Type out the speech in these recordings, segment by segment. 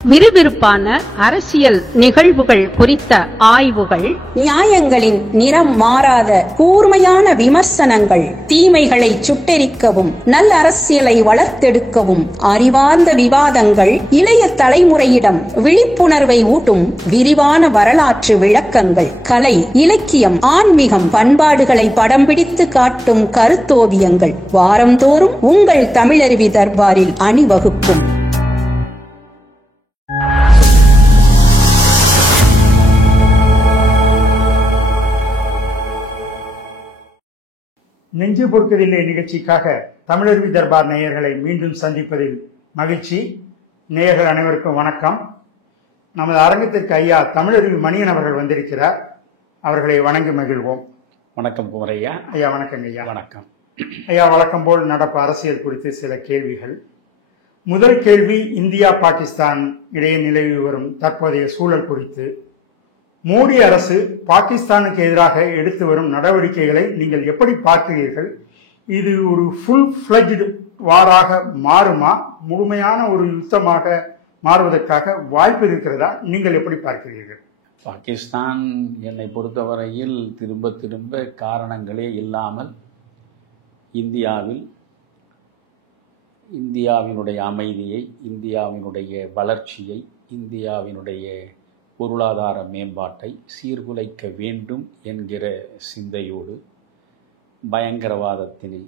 விறுவிறுப்பான அரசியல் நிகழ்வுகள் குறித்த ஆய்வுகள், நியாயங்களின் நிறம் மாறாத கூர்மையான விமர்சனங்கள், தீமைகளை சுட்டெரிக்கவும் நல்ல அரசியலை வளர்த்தெடுக்கவும் அறிவார்ந்த விவாதங்கள், இளைய தலைமுறையிடம் விழிப்புணர்வை ஊட்டும் விரிவான வரலாற்று விளக்கங்கள், கலை, இலக்கியம், ஆன்மீகம், பண்பாடுகளை படம் பிடித்து காட்டும் கருத்தோவியங்கள் வாரந்தோறும் உங்கள் தமிழருவி தர்பாரில் அணிவகுக்கும். நெஞ்சு பொறுக்கதில்லை நிகழ்ச்சிக்காக தமிழருவி தர்பார் நேயர்களை மீண்டும் சந்திப்பதில் மகிழ்ச்சி. நேயர்கள் அனைவருக்கும் வணக்கம். நமது அரங்கத்திற்கு ஐயா தமிழருவி மணியன் அவர்கள் வந்திருக்கிறார். அவர்களை வணங்கி மகிழ்வோம். வணக்கம் குமரையா. ஐயா வணக்கம். ஐயா வணக்கம். ஐயா வழக்கம் போல் நடப்பு அரசியல் குறித்து சில கேள்விகள். முதல் கேள்வி, இந்தியா பாகிஸ்தான் இடையே நிலவி வரும் தற்போதைய சூழல் குறித்து. மோடி அரசு பாகிஸ்தானுக்கு எதிராக எடுத்து வரும் நடவடிக்கைகளை நீங்கள் எப்படி பார்க்கிறீர்கள்? இது ஒரு ஃபுல் ஃபிளட்ஜ்டு வாராக மாறுமா? முழுமையான ஒரு யுத்தமாக மாறுவதற்காக வாய்ப்பு இருக்கிறதா? நீங்கள் எப்படி பார்க்கிறீர்கள்? பாகிஸ்தான் என்னை பொறுத்தவரையில் திரும்ப திரும்ப காரணங்களே இல்லாமல் இந்தியாவினுடைய அமைதியை, இந்தியாவினுடைய வளர்ச்சியை, இந்தியாவினுடைய பொருளாதார மேம்பாட்டை சீர்குலைக்க வேண்டும் என்கிற சிந்தையோடு பயங்கரவாதத்தினை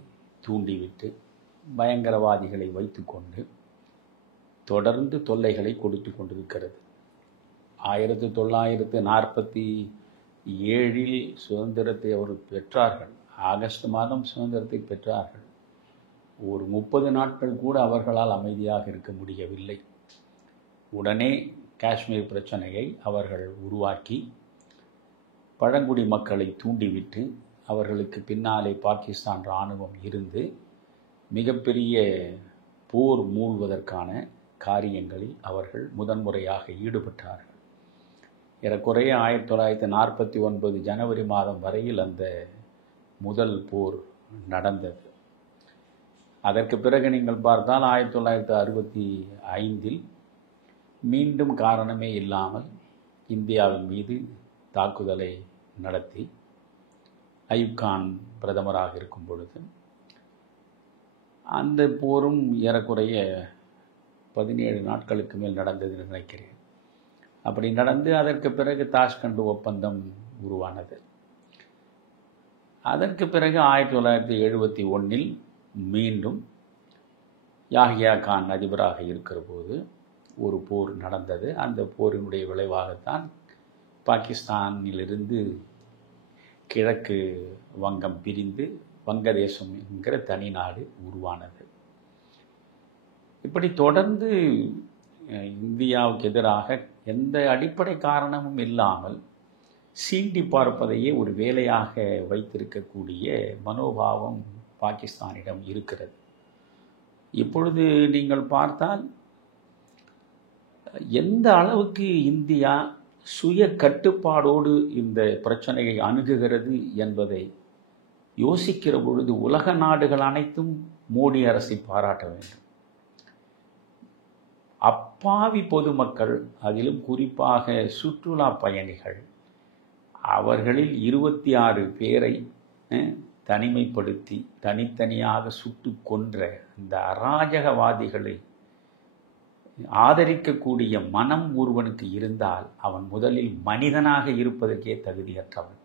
தூண்டிவிட்டு பயங்கரவாதிகளை வைத்துக்கொண்டு தொடர்ந்து தொல்லைகளை கொடுத்து கொண்டிருக்கிறது. 1947 சுதந்திரத்தை அவர் பெற்றார்கள். ஆகஸ்ட் மாதம் சுதந்திரத்தை பெற்றார்கள். ஒரு 30 நாட்கள் கூட அவர்களால் அமைதியாக இருக்க முடியவில்லை. உடனே காஷ்மீர் பிரச்சனையை அவர்கள் உருவாக்கி பழங்குடி மக்களை தூண்டிவிட்டு அவர்களுக்கு பின்னாலே பாகிஸ்தான் இராணுவம் இருந்து மிகப்பெரிய போர் மூழ்வதற்கான காரியங்களில் அவர்கள் முதன்முறையாக ஈடுபட்டார்கள். ஏறக்குறைய 1949 ஜனவரி மாதம் வரையில் அந்த முதல் போர் நடந்தது. அதற்கு பிறகு நீங்கள் பார்த்தால் 1965 மீண்டும் காரணமே இல்லாமல் இந்தியாவின் மீது தாக்குதலை நடத்தி அயூப் கான் பிரதமராக இருக்கும் பொழுது அந்த போரும் ஏறக்குறைய 17 நாட்களுக்கு மேல் நடந்தது நினைக்கிறேன். அப்படி நடந்து அதற்கு பிறகு தாஷ்கண்ட் ஒப்பந்தம் உருவானது. அதற்கு பிறகு 1971 மீண்டும் யாஹியா கான் அதிபராக இருக்கிற போது ஒரு போர் நடந்தது. அந்த போரினுடைய விளைவாகத்தான் பாகிஸ்தானிலிருந்து கிழக்கு வங்கம் பிரிந்து வங்கதேசம் என்கிற தனி நாடு உருவானது. இப்படி தொடர்ந்து இந்தியாவுக்கு எதிராக எந்த அடிப்படை காரணமும் இல்லாமல் சீண்டி பார்ப்பதையே ஒரு வேலையாக வைத்திருக்கக்கூடிய மனோபாவம் பாகிஸ்தானிடம் இருக்கிறது. இப்பொழுது நீங்கள் பார்த்தால் எந்த அளவுக்கு இந்தியா சுய கட்டுப்பாடோடு இந்த பிரச்சனையை அணுகுகிறது என்பதை யோசிக்கிற பொழுது உலக நாடுகள் அனைத்தும் மோடி அரசை பாராட்ட வேண்டும். அப்பாவி பொதுமக்கள், அதிலும் குறிப்பாக சுற்றுலா பயணிகள், அவர்களில் 26 பேரை தனிமைப்படுத்தி தனித்தனியாக சுட்டு கொன்ற இந்த அராஜகவாதிகளை ஆதரிக்கக்கூடிய மனம் ஒருவனுக்கு இருந்தால் அவன் முதலில் மனிதனாக இருப்பதற்கே தகுதியற்றவன்.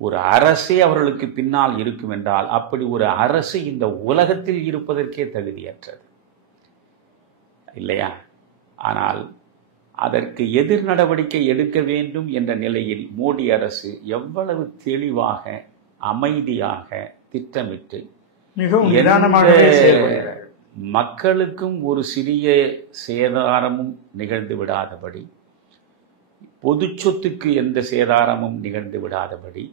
ஒரு அரசே அவர்களுக்கு பின்னால் இருக்கும் என்றால் அப்படி ஒரு அரசு இந்த உலகத்தில் இருப்பதற்கே தகுதியற்றது இல்லையா? ஆனால் அதற்கு எதிர் நடவடிக்கை எடுக்க வேண்டும் என்ற நிலையில் மோடி அரசு எவ்வளவு தெளிவாக, அமைதியாக திட்டமிட்டு மிகவும் நிதானமாகவே செயல்படுகிறார். மக்களுக்கும் ஒரு சிறிய சேதாரமும் நிகழ்ந்து விடாதபடி, பொது சொத்துக்கு எந்த சேதாரமும் நிகழ்ந்து விடாதபடி,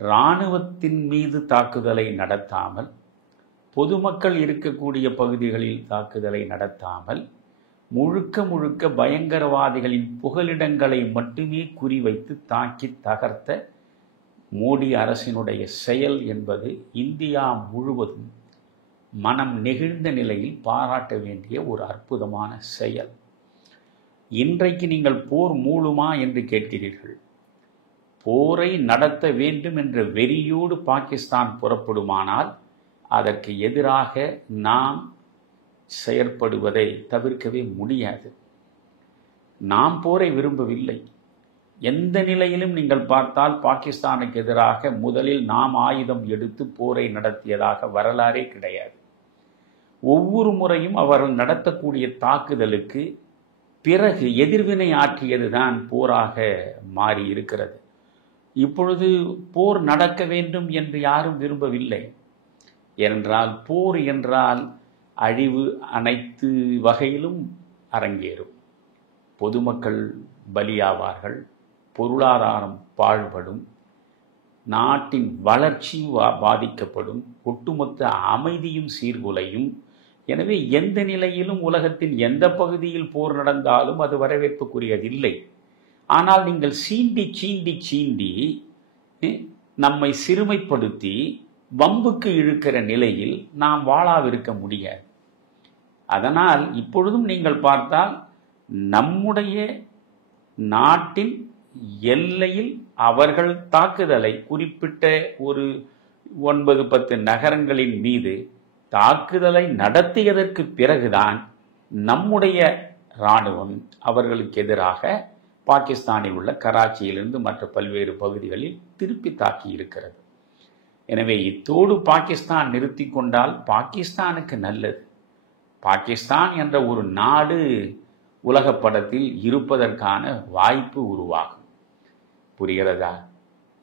இராணுவத்தின் மீது தாக்குதலை நடத்தாமல், பொதுமக்கள் இருக்கக்கூடிய பகுதிகளில் தாக்குதலை நடத்தாமல், முழுக்க முழுக்க பயங்கரவாதிகளின் புகலிடங்களை மட்டுமே குறிவைத்து தாக்கி தகர்த்த மோடி அரசினுடைய செயல் என்பது இந்தியா முழுவதும் மனம் நெகிழ்ந்த நிலையில் பாராட்ட வேண்டிய ஒரு அற்புதமான செயல். இன்றைக்கு நீங்கள் போர் மூளுமா என்று கேட்கிறீர்கள். போரை நடத்த வேண்டும் என்ற வெறியோடு பாகிஸ்தான் புறப்படுமானால் அதற்கு எதிராக நாம் செயற்படுவதை தவிர்க்கவே முடியாது. நாம் போரை விரும்பவில்லை. எந்த நிலையிலும் நீங்கள் பார்த்தால் பாகிஸ்தானுக்கு எதிராக முதலில் நாம் ஆயுதம் எடுத்து போரை நடத்தியதாக வரலாறே கிடையாது. ஒவ்வொரு முறையும் அவர்கள் நடத்தக்கூடிய தாக்குதலுக்கு பிறகு எதிர்வினை ஆற்றியதுதான் போராக மாறி இருக்கிறது. இப்பொழுது போர் நடக்க வேண்டும் என்று யாரும் விரும்பவில்லை. ஏனென்றால் போர் என்றால் அழிவு அனைத்து வகையிலும் அரங்கேறும். பொதுமக்கள் பலியாவார்கள், பொருளாதாரம் பாழ்படும், நாட்டின் வளர்ச்சி பாதிக்கப்படும், ஒட்டுமொத்த அமைதியும் சீர்குலையும். எனவே எந்த நிலையிலும் உலகத்தின் எந்த பகுதியில் போர் நடந்தாலும் அது வரவேற்புக்குரியதில்லை. ஆனால் நீங்கள் சீண்டி சீண்டி சீண்டி நம்மை சிறுமைப்படுத்தி வம்புக்கு இழுக்கிற நிலையில் நாம் வாழாவிருக்க முடியாது. அதனால் இப்பொழுதும் நீங்கள் பார்த்தால் நம்முடைய நாட்டின் எல்லையில் அவர்கள் தாக்குதலை குறிப்பிட்ட ஒரு 9-10 நகரங்களின் மீது தாக்குதலை நடத்தியதற்கு பிறகுதான் நம்முடைய இராணுவம் அவர்களுக்கு எதிராக பாகிஸ்தானில் உள்ள கராச்சியிலிருந்து மற்ற பல்வேறு பகுதிகளில் திருப்பி தாக்கி இருக்கிறது. எனவே இத்தோடு பாகிஸ்தான் நிறுத்தி கொண்டால் பாகிஸ்தானுக்கு நல்லது. பாகிஸ்தான் என்ற ஒரு நாடு உலக படத்தில் இருப்பதற்கான வாய்ப்பு உருவாகும். புரிகிறதா?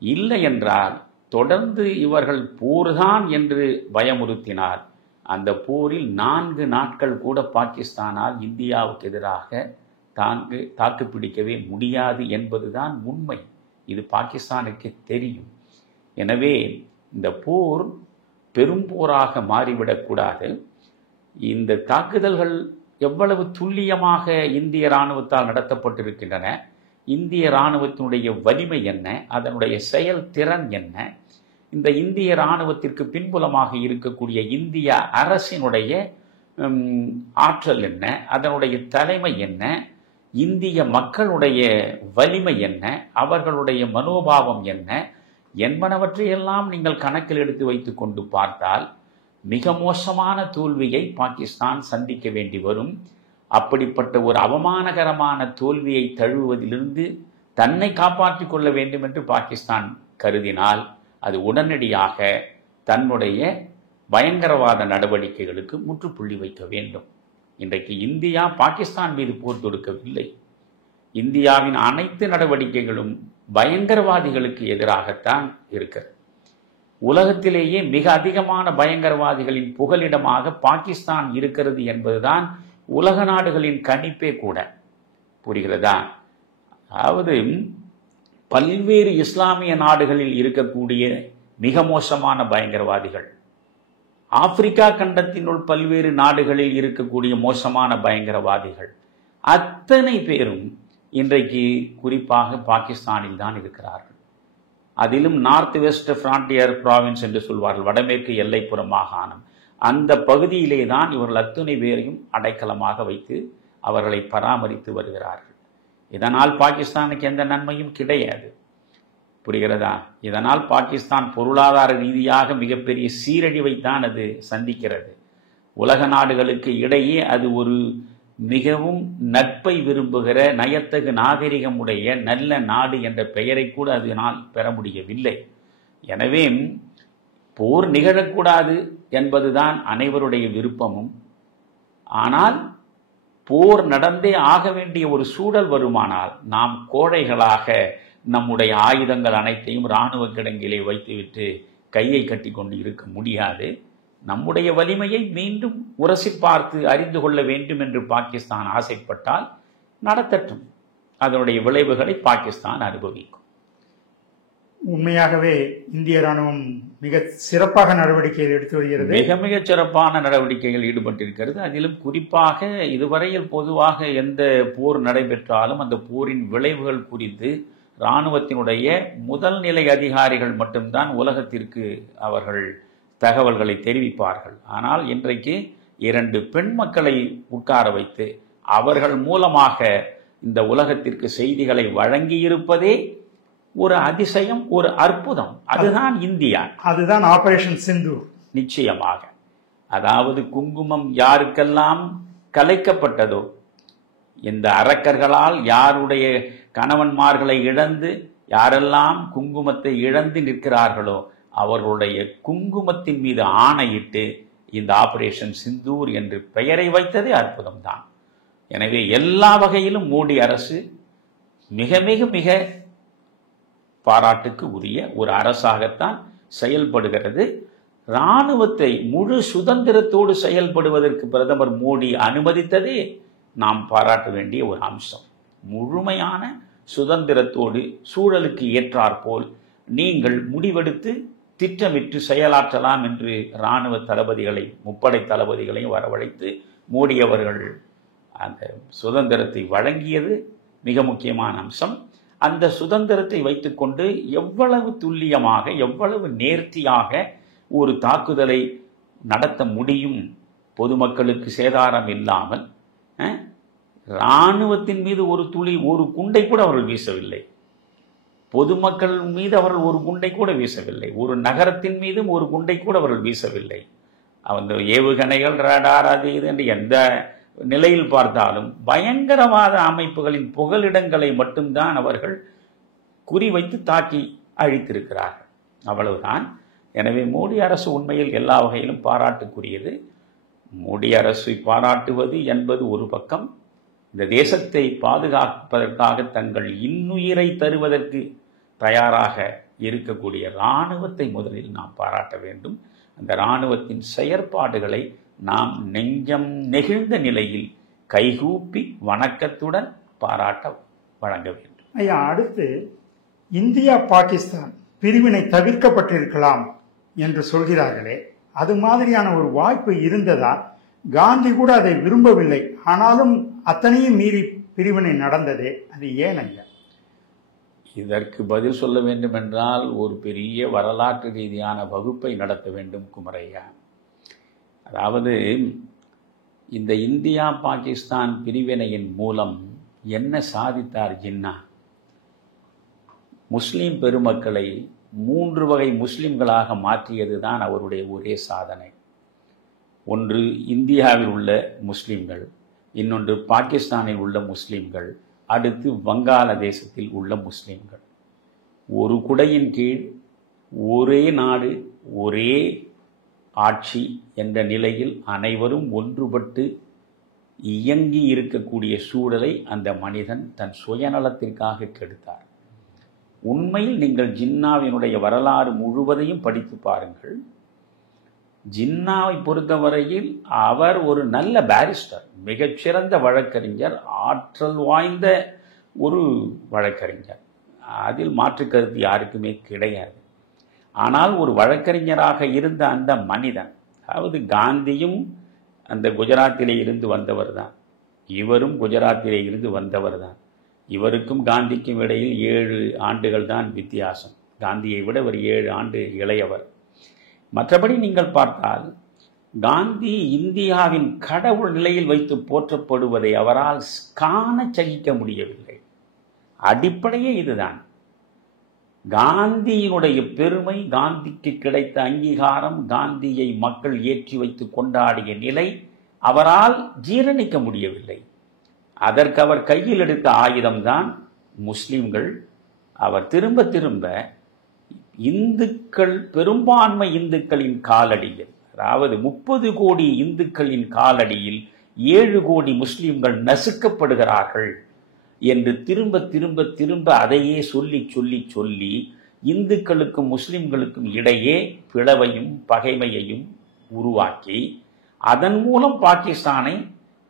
இல்லை என்றால் தொடர்ந்து இவர்கள் போர்தான் என்று பயமுறுத்தினால் அந்த போரில் 4 நாட்கள் கூட பாகிஸ்தானால் இந்தியாவுக்கு எதிராக தாக்கு பிடிக்கவே முடியாது என்பதுதான் உண்மை. இது பாகிஸ்தானுக்கு தெரியும். எனவே இந்த போர் பெரும் போராக மாறிவிடக்கூடாது. இந்த தாக்குதல்கள் எவ்வளவு துல்லியமாக இந்திய இராணுவத்தால் நடத்தப்பட்டிருக்கின்றன, இந்திய இராணுவத்தினுடைய வலிமை என்ன, அதனுடைய செயல்திறன் என்ன, இந்த இந்திய இராணுவத்திற்கு பின்புலமாக இருக்கக்கூடிய இந்திய அரசினுடைய ஆற்றல் என்ன, அதனுடைய தலைமை என்ன, இந்திய மக்களுடைய வலிமை என்ன, அவர்களுடைய மனோபாவம் என்ன என்பனவற்றையெல்லாம் நீங்கள் கணக்கில் எடுத்து வைத்துக் கொண்டு பார்த்தால் மிக மோசமான தோல்வியை பாகிஸ்தான் சந்திக்க வேண்டி வரும். அப்படிப்பட்ட ஒரு அவமானகரமான தோல்வியை தழுவுவதிலிருந்து தன்னை காப்பாற்றிக் கொள்ள வேண்டும் என்று பாகிஸ்தான் கருதினால் அது உடனடியாக தன்னுடைய பயங்கரவாத நடவடிக்கைகளுக்கு முற்றுப்புள்ளி வைக்க வேண்டும். இன்றைக்கு இந்தியா பாகிஸ்தான் மீது போர் தொடுக்கவில்லை. இந்தியாவின் அனைத்து நடவடிக்கைகளும் பயங்கரவாதிகளுக்கு எதிராகத்தான் இருக்கிறது. உலகத்திலேயே மிக அதிகமான பயங்கரவாதிகளின் புகலிடமாக பாகிஸ்தான் இருக்கிறது என்பதுதான் உலக நாடுகளின் கணிப்பே கூட. புரிகிறதா? அதாவது பல்வேறு இஸ்லாமிய நாடுகளில் இருக்கக்கூடிய மிக மோசமான பயங்கரவாதிகள், ஆப்பிரிக்கா கண்டத்தினுள் பல்வேறு நாடுகளில் இருக்கக்கூடிய மோசமான பயங்கரவாதிகள் அத்தனை பேரும் இன்றைக்கு குறிப்பாக பாகிஸ்தானில் தான் இருக்கிறார்கள். அதிலும் நார்த் வெஸ்ட் ஃப்ரான்டியர் ப்ராவின்ஸ் என்று சொல்வார்கள், வடமேற்கு எல்லைப்புற மாகாணம், அந்த பகுதியிலே தான் இவர்கள் அத்தனை பேரையும் அடைக்கலமாக வைத்து அவர்களை பராமரித்து வருகிறார்கள். இதனால் பாகிஸ்தானுக்கு எந்த நன்மையும் கிடையாது. புரிகிறதா? இதனால் பாகிஸ்தான் பொருளாதார ரீதியாக மிகப்பெரிய சீரழிவைத்தான் அது சந்திக்கிறது. உலக நாடுகளுக்கு இடையே அது ஒரு மிகவும் நட்பை விரும்புகிற நயத்தகு நாகரிகமுடைய நல்ல நாடு என்ற பெயரை கூட அதனால் பெற முடியவில்லை. எனவே போர் நிகழக்கூடாது என்பதுதான் அனைவருடைய விருப்பமும். ஆனால் போர் நடந்தே ஆக வேண்டிய ஒரு சூழல் வருமானால் நாம் கோழைகளாக நம்முடைய ஆயுதங்கள் அனைத்தையும் இராணுவ கிடங்கிலே வைத்துவிட்டு கையை கட்டி கொண்டு இருக்க முடியாது. நம்முடைய வலிமையை மீண்டும் உரசி பார்த்து அறிந்து கொள்ள வேண்டும் என்று பாகிஸ்தான் ஆசைப்பட்டால் நடத்தட்டும். அதனுடைய விளைவுகளை பாகிஸ்தான் அனுபவிக்கும். உண்மையாகவே இந்திய ராணுவம் மிக சிறப்பாக நடவடிக்கைகள் எடுத்து வருகிறது. மிக மிக சிறப்பான நடவடிக்கைகள் ஈடுபட்டிருக்கிறது. அதிலும் குறிப்பாக இதுவரையில் பொதுவாக எந்த போர் நடைபெற்றாலும் அந்த போரின் விளைவுகள் குறித்து இராணுவத்தினுடைய முதல் நிலை அதிகாரிகள் மட்டும்தான் உலகத்திற்கு அவர்கள் தகவல்களை தெரிவிப்பார்கள். ஆனால் இன்றைக்கு 2 பெண் மக்களை உட்கார வைத்து அவர்கள் மூலமாக இந்த உலகத்திற்கு செய்திகளை வழங்கி இருப்பதே ஒரு அதிசயம், ஒரு அற்புதம். அதுதான் இந்தியா, அதுதான் ஆபரேஷன் சிந்தூர். நிச்சயமாக. அதாவது குங்குமம் யாருக்கெல்லாம் கலைக்கப்பட்டதோ, இந்த அரக்கர்களால் யாருடைய கணவன்மார்களை இழந்து யாரெல்லாம் குங்குமத்தை இழந்து நிற்கிறார்களோ அவர்களுடைய குங்குமத்தின் மீது ஆணையிட்டு இந்த ஆபரேஷன் சிந்தூர் என்று பெயரை வைத்ததே அற்புதம்தான். எனவே எல்லா வகையிலும் மோடி அரசு மிக மிக மிக பாராட்டுக்கு உரிய ஒரு அரசாகத்தான் செயல்படுகிறது. இராணுவத்தை முழு சுதந்திரத்தோடு செயல்படுவதற்கு பிரதமர் மோடி அனுமதித்ததே நாம் பாராட்ட வேண்டிய ஒரு அம்சம். முழுமையான சுதந்திரத்தோடு சூழலுக்கு ஏற்றாற்போல் நீங்கள் முடிவெடுத்து திட்டமிட்டு செயலாற்றலாம் என்று இராணுவ தளபதிகளை, முப்படை தளபதிகளையும் வரவழைத்து மோடி அவர்கள் அந்த சுதந்திரத்தை வழங்கியது மிக முக்கியமான அம்சம். அந்த சுதந்திரத்தை வைத்துக்கொண்டு எவ்வளவு துல்லியமாக, எவ்வளவு நேர்த்தியாக ஒரு தாக்குதலை நடத்த முடியும், பொதுமக்களுக்கு சேதாரம் இல்லாமல். இராணுவத்தின் மீது ஒரு குண்டை கூட அவர்கள் வீசவில்லை, பொதுமக்கள் மீது அவர்கள் ஒரு குண்டை கூட வீசவில்லை, ஒரு நகரத்தின் மீதும் ஒரு குண்டை கூட அவர்கள் வீசவில்லை. அந்த ஏவுகணைகள், ரடார், அது இது என்று எந்த நிலையில் பார்த்தாலும் பயங்கரவாத அமைப்புகளின் புகலிடங்களை மட்டும்தான் அவர்கள் குறிவைத்து தாக்கி அழித்திருக்கிறார்கள். அவ்வளவுதான். எனவே மோடி அரசு உண்மையில் எல்லா வகையிலும் பாராட்டுக்குரியது. மோடி அரசை பாராட்டுவது என்பது ஒரு பக்கம், இந்த தேசத்தை பாதுகாப்பதற்காக தங்கள் இன்னுயிரை தருவதற்கு தயாராக இருக்கக்கூடிய இராணுவத்தை முதலில் நாம் பாராட்ட வேண்டும். அந்த இராணுவத்தின் செயற்பாடுகளை நாம் நெஞ்சம் நெகிழ்ந்த நிலையில் கைகூப்பி வணக்கத்துடன் பாராட்ட வழங்க வேண்டும். ஐயா, அடுத்து இந்தியா பாகிஸ்தான் பிரிவினை தவிர்க்கப்பட்டிருக்கலாம் என்று சொல்கிறார்களே, அது மாதிரியான ஒரு வாய்ப்பு இருந்ததா? காந்தி கூட அதை விரும்பவில்லை, ஆனாலும் அத்தனையும் மீறி பிரிவினை நடந்ததே, அது ஏன் ஐயா? இதற்கு பதில் சொல்ல வேண்டும் என்றால் ஒரு பெரிய வரலாற்று ரீதியான வகுப்பை நடத்த வேண்டும் குமரையா. அதாவது இந்த இந்தியா பாகிஸ்தான் பிரிவினையின் மூலம் என்ன சாதித்தார் ஜின்னா? முஸ்லிம் பெருமக்களை 3 வகை முஸ்லிம்களாக மாற்றியதுதான் அவருடைய ஒரே சாதனை. ஒன்று இந்தியாவில் உள்ள முஸ்லிம்கள், இன்னொன்று பாகிஸ்தானில் உள்ள முஸ்லிம்கள், அடுத்து வங்காளதேசத்தில் உள்ள முஸ்லிம்கள். ஒரு குடையின் கீழ் ஒரே நாடு, ஒரே ஆட்சி என்ற நிலையில் அனைவரும் ஒன்றுபட்டு இயங்கி இருக்கக்கூடிய சூழலை அந்த மனிதன் தன் சுயநலத்திற்காக கெடுத்தார். உண்மையில் நீங்கள் ஜின்னாவினுடைய வரலாறு முழுவதையும் படித்து பாருங்கள். ஜின்னாவை பொறுத்தவரையில் அவர் ஒரு நல்ல பாரிஸ்டர், மிகச்சிறந்த வழக்கறிஞர், ஆற்றல் வாய்ந்த ஒரு வழக்கறிஞர், அதில் மாற்று கருத்து யாருக்குமே கிடையாது. ஆனால் ஒரு வழக்கறிஞராக இருந்த அந்த மனிதன், அதாவது காந்தியும் அந்த குஜராத்திலே இருந்து வந்தவர் தான், இவரும் குஜராத்திலே இருந்து வந்தவர் தான். இவருக்கும் காந்திக்கும் இடையில் 7 ஆண்டுகள் தான் வித்தியாசம். காந்தியை விட ஒரு 7 ஆண்டு இளையவர். மற்றபடி நீங்கள் பார்த்தால் காந்தி இந்தியாவின் கடவுள் நிலையில் வைத்து போற்றப்படுவதை அவரால் காண சகிக்க முடியவில்லை. அடிப்படையே இதுதான். காந்தியினுடைய பெருமை, காந்திக்கு கிடைத்த அங்கீகாரம், காந்தியை மக்கள் ஏற்றி வைத்து கொண்டாடிய நிலை அவரால் ஜீரணிக்க முடியவில்லை. அதற்கு அவர் கையில் எடுத்த ஆயுதம்தான் முஸ்லிம்கள். அவர் திரும்ப திரும்ப இந்துக்கள், பெரும்பான்மை இந்துக்களின் காலடியில், அதாவது 30 கோடி இந்துக்களின் காலடியில் 7 கோடி முஸ்லிம்கள் நசுக்கப்படுகிறார்கள் என்று திரும்ப திரும்ப திரும்ப அதையே சொல்லி சொல்லி சொல்லி இந்துக்களுக்கும் முஸ்லிம்களுக்கும் இடையே பிளவையும் பகைமையையும் உருவாக்கி அதன் மூலம் பாகிஸ்தானை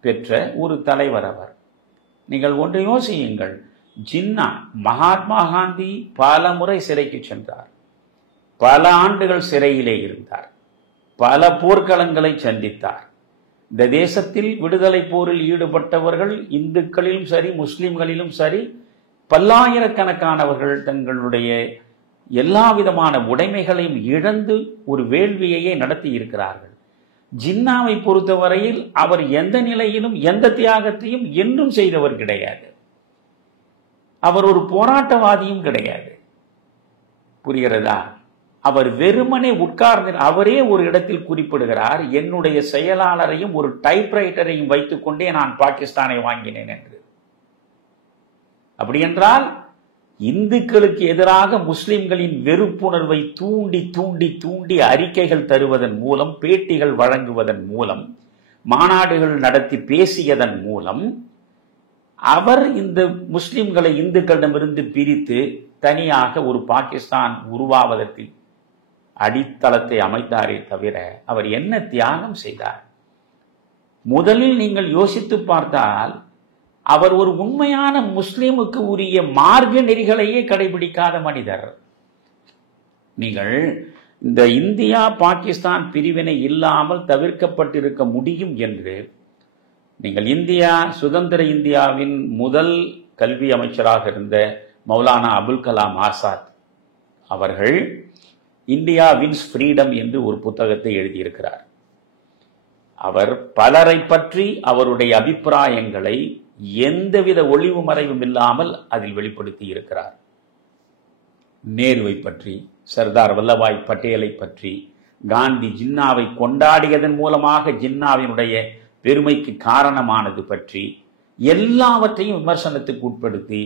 பெற்ற ஒரு தலைவர் அவர். நீங்கள் ஒன்றை யோசியுங்கள். ஜின்னா, மகாத்மா காந்தி பல முறை சிறைக்கு சென்றார், பல ஆண்டுகள் சிறையிலே இருந்தார், பல போர்க்களங்களை சந்தித்தார். இந்த தேசத்தில் விடுதலை போரில் ஈடுபட்டவர்கள் இந்துக்களிலும் சரி முஸ்லிம்களிலும் சரி பல்லாயிரக்கணக்கானவர்கள் தங்களுடைய எல்லா விதமான உடைமைகளையும் இழந்து ஒரு வேள்வியையே நடத்தி இருக்கிறார்கள். ஜின்னாவை பொறுத்தவரையில் அவர் எந்த நிலையிலும் எந்த தியாகத்தையும் என்றும் செய்தவர் கிடையாது. அவர் ஒரு போராட்டவாதியும் கிடையாது. புரிகிறதா? அவர் வெறுமனே உட்கார்ந்து அவரே ஒரு இடத்தில் குறிப்பிடுகிறார், என்னுடைய செயலாளரையும் ஒரு டைப்ரைட்டரையும் வைத்துக் கொண்டே நான் பாகிஸ்தானை வாங்கினேன் என்று. அப்படி என்றால் இந்துக்களுக்கு எதிராக முஸ்லிம்களின் வெறுப்புணர்வை தூண்டி தூண்டி தூண்டி அறிக்கைகள் தருவதன் மூலம், பேட்டிகள் வழங்குவதன் மூலம், மாநாடுகள் நடத்தி பேசியதன் மூலம் அவர் இந்த முஸ்லிம்களை இந்துக்களிடமிருந்து பிரித்து தனியாக ஒரு பாகிஸ்தான் உருவாவதற்கு அடித்தளத்தை அமைத்தாரே தவிர அவர் என்ன தியாகம் செய்தார்? முதலில் நீங்கள் யோசித்து பார்த்தால் அவர் ஒரு உண்மையான முஸ்லிமுக்கு உரிய மார்க்க நெறிகளையே கடைபிடிக்காத மனிதர். நீங்கள் இந்த இந்தியா பாகிஸ்தான் பிரிவினை இல்லாமல் தவிர்க்கப்பட்டிருக்க முடியும் என்று நீங்கள் சுதந்திர இந்தியாவின் முதல் கல்வி அமைச்சராக இருந்த மௌலானா அபுல் கலாம் ஆசாத் அவர்கள் இந்தியா வின்ஸ் ஃப்ரீடம் என்று ஒரு புத்தகத்தை எழுதியிருக்கிறார். அவர் பலரை பற்றி அவருடைய அபிப்பிராயங்களை எந்தவித ஒளிவு மறைவும் இல்லாமல் அதில் வெளிப்படுத்தி இருக்கிறார். நேருவை பற்றி, சர்தார் வல்லபாய் பட்டேலை பற்றி, காந்தி ஜின்னாவை கொண்டாடியதன் மூலமாக ஜின்னாவினுடைய பெருமைக்கு காரணமானது பற்றி எல்லாவற்றையும் விமர்சனத்துக்கு உட்படுத்தி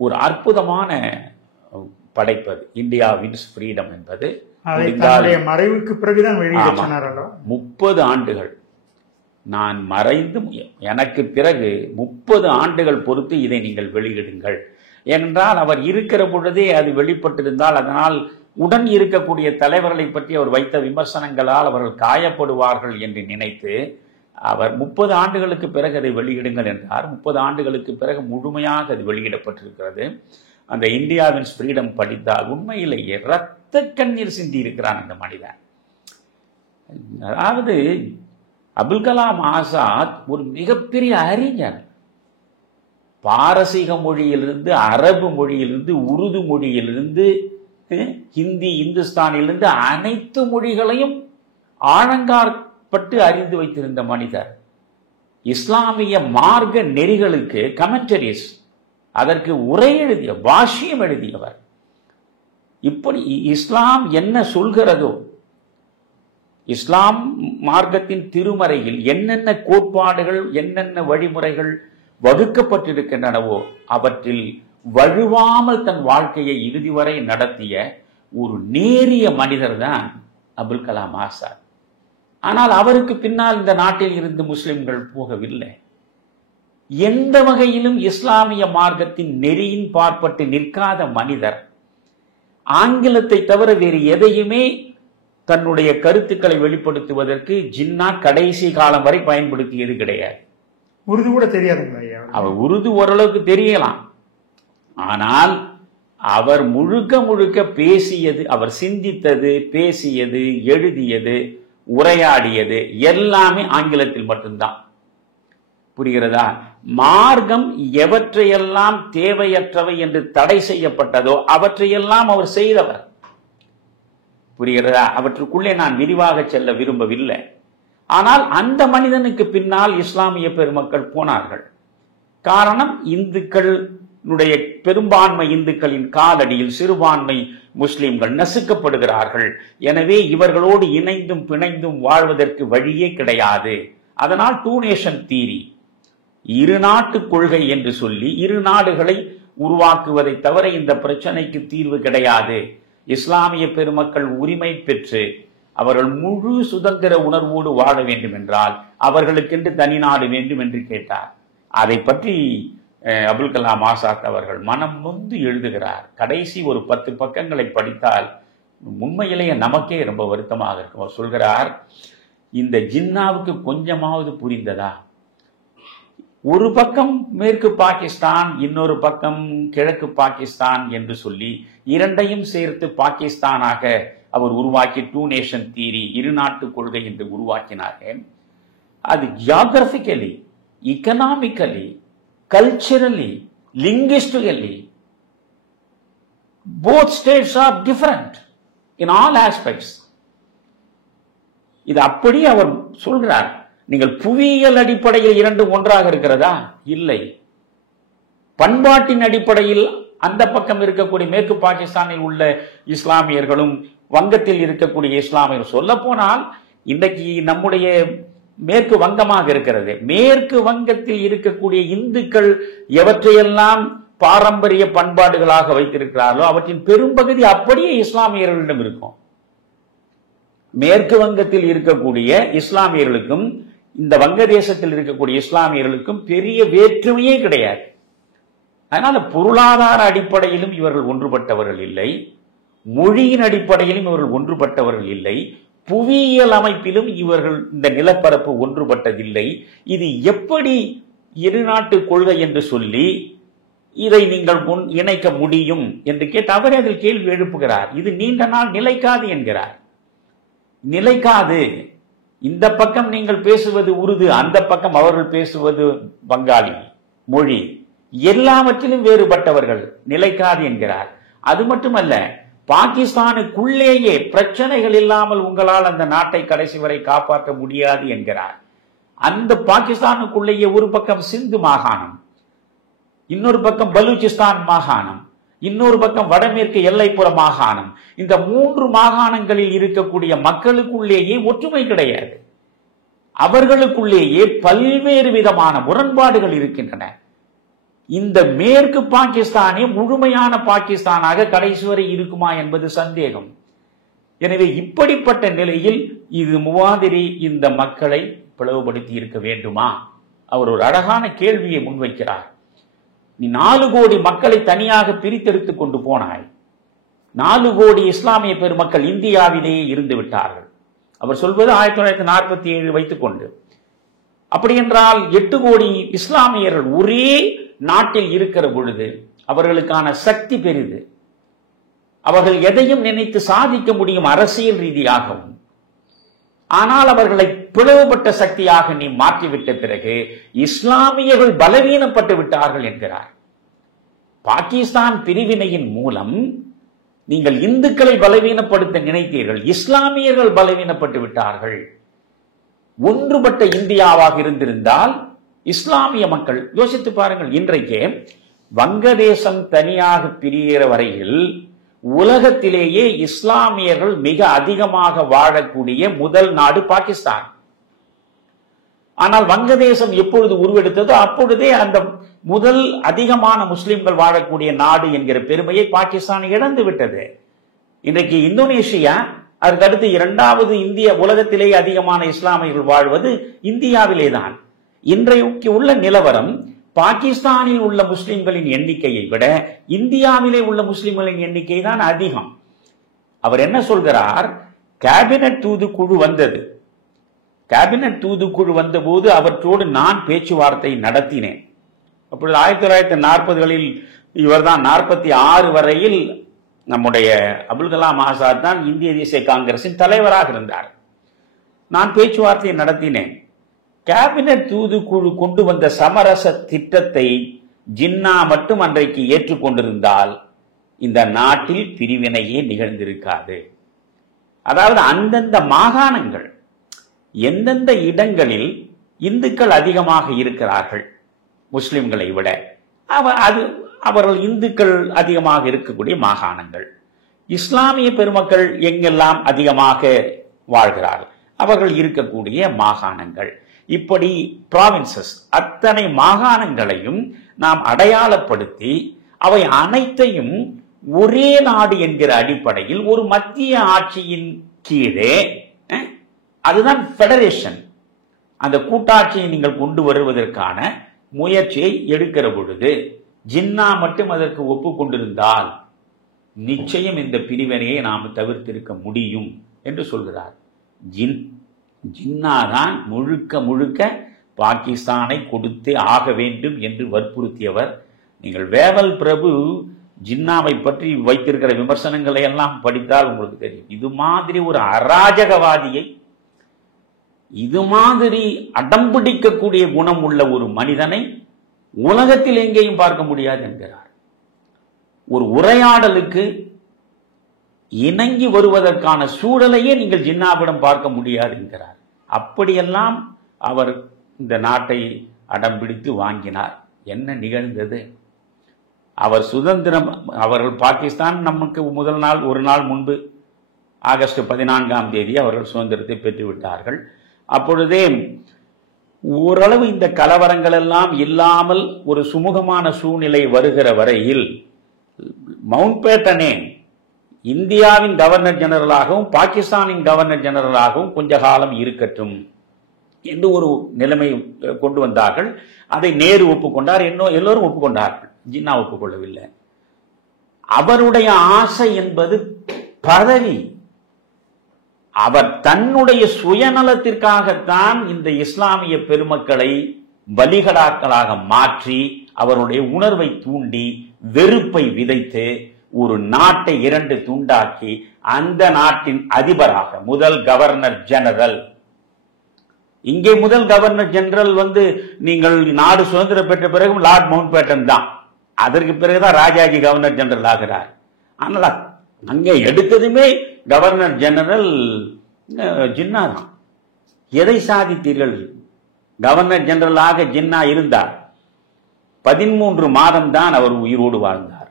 ஒரு அற்புதமான படைப்பது இந்தியா வின்ஸ் ஃப்ரீடம் என்பது. மறைவுக்கு பிறகுதான் 30 ஆண்டுகள் நான் மறைந்தும் எனக்கு பிறகு 30 ஆண்டுகள் பொறுத்து இதை நீங்கள் வெளியிடுங்கள் என்றால், அவர் இருக்கிற பொழுதே அது வெளிப்பட்டிருந்தால் அதனால் உடன் இருக்கக்கூடிய தலைவர்களை பற்றி அவர் வைத்த விமர்சனங்களால் அவர்கள் காயப்படுவார்கள் என்று நினைத்து அவர் 30 ஆண்டுகளுக்கு பிறகு அதை வெளியிடுங்கள் என்றார். 30 ஆண்டுகளுக்கு பிறகு முழுமையாக அது வெளியிடப்பட்டிருக்கிறது. அந்த இந்தியாவின் ஃப்ரீடம் படித்தால் உண்மையிலேயே இரத்த கண்ணீர் சிந்தி இருக்கிறான் அந்த மனிதன். அதாவது அபுல் கலாம் ஆசாத் ஒரு மிகப்பெரிய அறிஞர். பாரசீக மொழியிலிருந்து, அரபு மொழியிலிருந்து, உருது மொழியிலிருந்து, ஹிந்தி, இந்துஸ்தானிலிருந்து அனைத்து மொழிகளையும் ஆழங்காற்பட்டு அறிந்து வைத்திருந்த மனிதர். இஸ்லாமிய மார்க்க நெறிகளுக்கு கமெண்டரிஸ், அதற்கு உரை எழுதிய, பாஷ்யம் எழுதியவர். இப்படி இஸ்லாம் என்ன சொல்கிறதோ, இஸ்லாம் மார்க்கத்தின் திருமறையில் என்னென்ன கோட்பாடுகள், என்னென்ன வழிமுறைகள் வகுக்கப்பட்டிருக்கின்றனவோ அவற்றில் வழுவாமல் தன் வாழ்க்கையை இறுதி வரை நடத்திய ஒரு நேரிய மனிதர் தான் அபுல் கலாம் ஆசாத். ஆனால் அவருக்கு பின்னால் இந்த நாட்டில் இருந்து முஸ்லிம்கள் போகவில்லை. எந்த வகையிலும் இஸ்லாமிய மார்க்கத்தின் நெறியின் பார்ப்பட்டு நிற்காத மனிதர் ஆங்கிலத்தை தவிர வேறு எதையுமே தன்னுடைய கருத்துக்களை வெளிப்படுத்துவதற்கு ஜின்னா கடைசி காலம் வரை பயன்படுத்தியது கிடையாது. உருது கூட தெரியாதுங்களா? அவர் உருது ஓரளவுக்கு தெரியலாம், ஆனால் அவர் முழுக்க முழுக்க பேசியது, அவர் சிந்தித்தது, பேசியது, எழுதியது, உரையாடியது எல்லாமே ஆங்கிலத்தில் மட்டும்தான். புரிகிறதா? மார்க்கம் எவற்றையெல்லாம் தேவையற்றவை என்று தடை செய்யப்பட்டதோ அவற்றையெல்லாம் அவர் செய்தவர். புரிகிறதா? அவற்றுக்குள்ளே நான் விரிவாக செல்ல விரும்பவில்லை. ஆனால் அந்த மனிதனுக்கு பின்னால் இஸ்லாமிய பெருமக்கள் போனார்கள். காரணம், இந்துக்களுடைய பெரும்பான்மை இந்துக்களின் காலடியில் சிறுபான்மை முஸ்லிம்கள் நசுக்கப்படுகிறார்கள். எனவே இவர்களோடு இணைந்தும் பிணைந்தும் வாழ்வதற்கு வழியே கிடையாது. அதனால் டூ நேஷன் தீரி, இரு நாட்டு கொள்கை என்று சொல்லி இரு நாடுகளை உருவாக்குவதை தவிர இந்த பிரச்சனைக்கு தீர்வு கிடையாது. இஸ்லாமிய பெருமக்கள் உரிமை பெற்று அவர்கள் முழு சுதந்திர உணர்வோடு வாழ வேண்டும் என்றால் அவர்களுக்கென்று தனி நாடு வேண்டும் என்று கேட்டார். அதை பற்றி அபுல் கலாம் ஆசாத் அவர்கள் மனம் நொந்து எழுதுகிறார். கடைசி ஒரு 10 பக்கங்களை படித்தால் உண்மையிலேயே நமக்கே ரொம்ப வருத்தமாக இருக்கும். அவர் சொல்கிறார், இந்த ஜின்னாவுக்கு கொஞ்சமாவது புரிந்ததா? ஒரு பக்கம் மேற்கு பாகிஸ்தான், இன்னொரு பக்கம் கிழக்கு பாகிஸ்தான் என்று சொல்லி இரண்டையும் சேர்த்து பாகிஸ்தானாக அவர் உருவாக்கி டூ நேஷன் தீரி, இரு நாட்டு கொள்கை என்று உருவாக்கினார்கள். அது geographically, economically, culturally, linguistically, both states are different in all aspects. இது அப்படி அவர் சொல்கிறார். நீங்கள் புவியியல் அடிப்படையில் இரண்டும் ஒன்றாக இருக்கிறதா? இல்லை. பண்பாட்டின் அடிப்படையில் அந்த பக்கம் இருக்கக்கூடிய மேற்கு பாகிஸ்தானில் உள்ள இஸ்லாமியர்களும் வங்கத்தில் இருக்கக்கூடிய இஸ்லாமியர்கள், சொல்ல போனால் இன்றைக்கு நம்முடைய மேற்கு வங்கமாக இருக்கிறது. மேற்கு வங்கத்தில் இருக்கக்கூடிய இந்துக்கள் எவற்றையெல்லாம் பாரம்பரிய பண்பாடுகளாக வைத்திருக்கிறார்களோ அவற்றின் பெரும்பகுதி அப்படியே இஸ்லாமியர்களிடம் இருக்கும். மேற்கு வங்கத்தில் இருக்கக்கூடிய இஸ்லாமியர்களுக்கும் இந்த வங்கதேசத்தில் இருக்கக்கூடிய இஸ்லாமியர்களுக்கும் பெரிய வேற்றுமையே கிடையாது. அதனால பொருளாதார அடிப்படையிலும் இவர்கள் ஒன்றுபட்டவர்கள் இல்லை, மொழியின் அடிப்படையிலும் இவர்கள் ஒன்றுபட்டவர்கள் இல்லை, புவியியல் அமைப்பிலும் இவர்கள் இந்த நிலப்பரப்பு ஒன்றுபட்டதில்லை. இது எப்படி இருநாட்டு கொள்கை என்று சொல்லி இதை நீங்கள் இணைக்க முடியும் என்று கேட்டு அவரே அதில் கேள்வி எழுப்புகிறார். இது நீண்ட நாள் நிலைக்காது என்கிறார். நிலைக்காது. இந்த பக்கம் நீங்கள் பேசுவது உருது, அந்த பக்கம் அவர்கள் பேசுவது பங்காளி மொழி, எல்லாவற்றிலும் வேறுபட்டவர்கள், நிலைக்காது என்கிறார். அது மட்டுமல்ல, பாகிஸ்தானுக்குள்ளேயே பிரச்சனைகள் இல்லாமல் உங்களால் அந்த நாட்டை கடைசி வரை காப்பாற்ற முடியாது என்கிறார். அந்த பாகிஸ்தானுக்குள்ளேயே ஒரு பக்கம் சிந்து மாகாணம், இன்னொரு பக்கம் பலூச்சிஸ்தான் மாகாணம், இன்னொரு பக்கம் வடமேற்கு எல்லைப்புற மாகாணம். இந்த 3 மாகாணங்களில் இருக்கக்கூடிய மக்களுக்குள்ளேயே ஒற்றுமை கிடையாது. அவர்களுக்குள்ளேயே பல்வேறு விதமான முரண்பாடுகள் இருக்கின்றன. இந்த மேற்கு பாகிஸ்தானே முழுமையான பாகிஸ்தானாக கடைசி வரை இருக்குமா என்பது சந்தேகம். எனவே இப்படிப்பட்ட நிலையில் இது முவாதிரி இந்த மக்களை பிளவுபடுத்தி இருக்க வேண்டுமா? அவர் ஒரு அழகான கேள்வியை முன்வைக்கிறார். நீ 4 கோடி மக்களை தனியாக பிரித்தெடுத்துக் கொண்டு போனாய். 4 கோடி இஸ்லாமிய பெருமக்கள் இந்தியாவிலேயே இருந்து விட்டார்கள். அவர் சொல்வது 1947 வைத்துக் கொண்டு. அப்படி என்றால் 8 கோடி இஸ்லாமியர்கள் ஒரே நாட்டில் இருக்கிற பொழுது அவர்களுக்கான சக்தி பெரிது. அவர்கள் எதையும் நினைத்து சாதிக்க முடியும் அரசியல் ரீதியாகவும். ஆனால் அவர்களை பிளவுபட்ட சக்தியாக நீ மாற்றிவிட்ட பிறகு இஸ்லாமியர்கள் பலவீனப்பட்டு விட்டார்கள் என்கிறார். பாகிஸ்தான் பிரிவினையின் மூலம் நீங்கள் இந்துக்களை பலவீனப்படுத்த நினைத்தீர்கள், இஸ்லாமியர்கள் பலவீனப்பட்டு விட்டார்கள். ஒன்றுபட்ட இந்தியாவாக இருந்திருந்தால் இஸ்லாமிய மக்கள், யோசித்து பாருங்கள், இன்றைக்கு வங்கதேசம் தனியாக பிரிகிற வரையில் உலகத்திலேயே இஸ்லாமியர்கள் மிக அதிகமாக வாழக்கூடிய முதல் நாடு பாகிஸ்தான். ஆனால் வங்கதேசம் எப்பொழுது உருவெடுத்ததோ அப்பொழுதே அந்த முதல் அதிகமான முஸ்லிம்கள் வாழக்கூடிய நாடு என்கிற பெருமையை பாகிஸ்தான் இழந்து விட்டது. இன்றைக்கு இந்தோனேஷியா, அதற்கு அடுத்து 2வது இந்திய, உலகத்திலேயே அதிகமான இஸ்லாமியர்கள் வாழ்வது இந்தியாவிலே தான். இன்றைக்கு உள்ள நிலவரம் பாகிஸ்தானில் உள்ள முஸ்லிம்களின் எண்ணிக்கையை விட இந்தியாவிலே உள்ள முஸ்லிம்களின் எண்ணிக்கை தான் அதிகம். அவர் என்ன சொல்கிறார்? கேபினட் தூதுக்குழு வந்தது. கேபினட் தூதுக்குழு வந்தபோது அவற்றோடு நான் பேச்சுவார்த்தை நடத்தினேன். அப்பொழுது 1940களில் இவர்தான் 46 வரையில் நம்முடைய அபுல் கலாம் ஆசாத் தான் இந்திய தேசிய காங்கிரசின் தலைவராக இருந்தார். நான் பேச்சுவார்த்தையை நடத்தினேன். கேபினட் தூதுக்குழு கொண்டு வந்த சமரச திட்டத்தை ஜின்னா மட்டும் அன்றைக்கு ஏற்றுக்கொண்டிருந்தால் இந்த நாட்டில் பிரிவினையே நிகழ்ந்திருக்காது. அதாவது அந்தந்த மாகாணங்கள், எந்தெந்த இடங்களில் இந்துக்கள் அதிகமாக இருக்கிறார்கள் முஸ்லிம்களை விட, அவர்கள் இந்துக்கள் அதிகமாக இருக்கக்கூடிய மாகாணங்கள், இஸ்லாமிய பெருமக்கள் எங்கெல்லாம் அதிகமாக வாழ்கிறார்கள் அவர்கள் இருக்கக்கூடிய மாகாணங்கள், இப்படி ப்ராவின்சஸ், அத்தனை மாகாணங்களையும் நாம் அடையாளப்படுத்தி அவை அனைத்தையும் ஒரே நாடு என்கிற அடிப்படையில் ஒரு மத்திய ஆட்சியின் கீழே, அதுதான் ஃபெடரேஷன், அந்த கூட்டாட்சியை நீங்கள் கொண்டு வருவதற்கான முயற்சியை எடுக்கிற பொழுது ஜின்னா மட்டும் அதற்கு ஒப்புக்கொண்டிருந்தால் நிச்சயம் இந்த பிரிவினையை நாம் தவிர்த்திருக்க முடியும் என்று சொல்கிறார். ஜின்னாதான் முழுக்க முழுக்க பாகிஸ்தானை கொடுத்தே ஆக வேண்டும் என்று வற்புறுத்தியவர். நீங்கள் வேவல் பிரபு ஜின்னாவை பற்றி வைத்திருக்கிற விமர்சனங்களை எல்லாம் படித்தால் உங்களுக்கு தெரியும். இது மாதிரி ஒரு அராஜகவாதியை, இது மாதிரி அடம்பிடிக்கக்கூடிய குணம் உள்ள ஒரு மனிதனை உலகத்தில் எங்கேயும் பார்க்க முடியாது என்கிறார். ஒரு உரையாடலுக்கு இணங்கி வருவதற்கான சூழலையே நீங்கள் ஜின்னாவிடம் பார்க்க முடியாது என்கிறார். அப்படியெல்லாம் அவர் இந்த நாட்டை அடம்பிடித்து வாங்கினார். என்ன நிகழ்ந்தது? அவர் சுதந்திரம், அவர்கள் பாகிஸ்தான் நமக்கு முதல் நாள் ஒரு நாள் முன்பு ஆகஸ்ட் 14 அவர்கள் சுதந்திரத்தை பெற்றுவிட்டார்கள். அப்பொழுதே ஓரளவு இந்த கலவரங்கள் எல்லாம் இல்லாமல் ஒரு சுமூகமான சூழ்நிலை வருகிற வரையில் மவுண்ட் பேட்டனே இந்தியாவின் கவர்னர் ஜெனரலாகவும் பாகிஸ்தானின் கவர்னர் ஜெனரலாகவும் கொஞ்ச காலம் இருக்கட்டும் என்று ஒரு நிலைமை கொண்டு வந்தார்கள். அதை நேரு ஒப்புக்கொண்டார், எல்லோரும் ஒப்புக்கொண்டார்கள். ஜின்னா ஒப்புக்கொள்ளவில்லை. அவருடைய ஆசை என்பது பதவி. அவர் தன்னுடைய சுயநலத்திற்காகத்தான் இந்த இஸ்லாமிய பெருமக்களை பலிகடாக்களாக மாற்றி அவருடைய உணர்வை தூண்டி வெறுப்பை விதைத்து ஒரு நாட்டை 2 துண்டாக்கி அந்த நாட்டின் அதிபராக முதல் கவர்னர் ஜெனரல், இங்கே முதல் கவர்னர் ஜெனரல் நீங்கள் நாடு சுதந்திரம் பெற்ற பிறகு லார்ட் மவுண்ட் பேட்டன் தான். அதற்கு பிறகுதான் ராஜாஜி கவர்னர் ஜெனரல் ஆகிறார். ஆனால் அங்கே எடுத்ததுமே கவர்னர் ஜெனரல் ஜின்னா தான். எதை சாதித்தீர்கள்? கவர்னர் ஜெனரலாக ஜின்னா இருந்தார். 13 மாதம் தான் அவர் உயிரோடு வாழ்ந்தார்.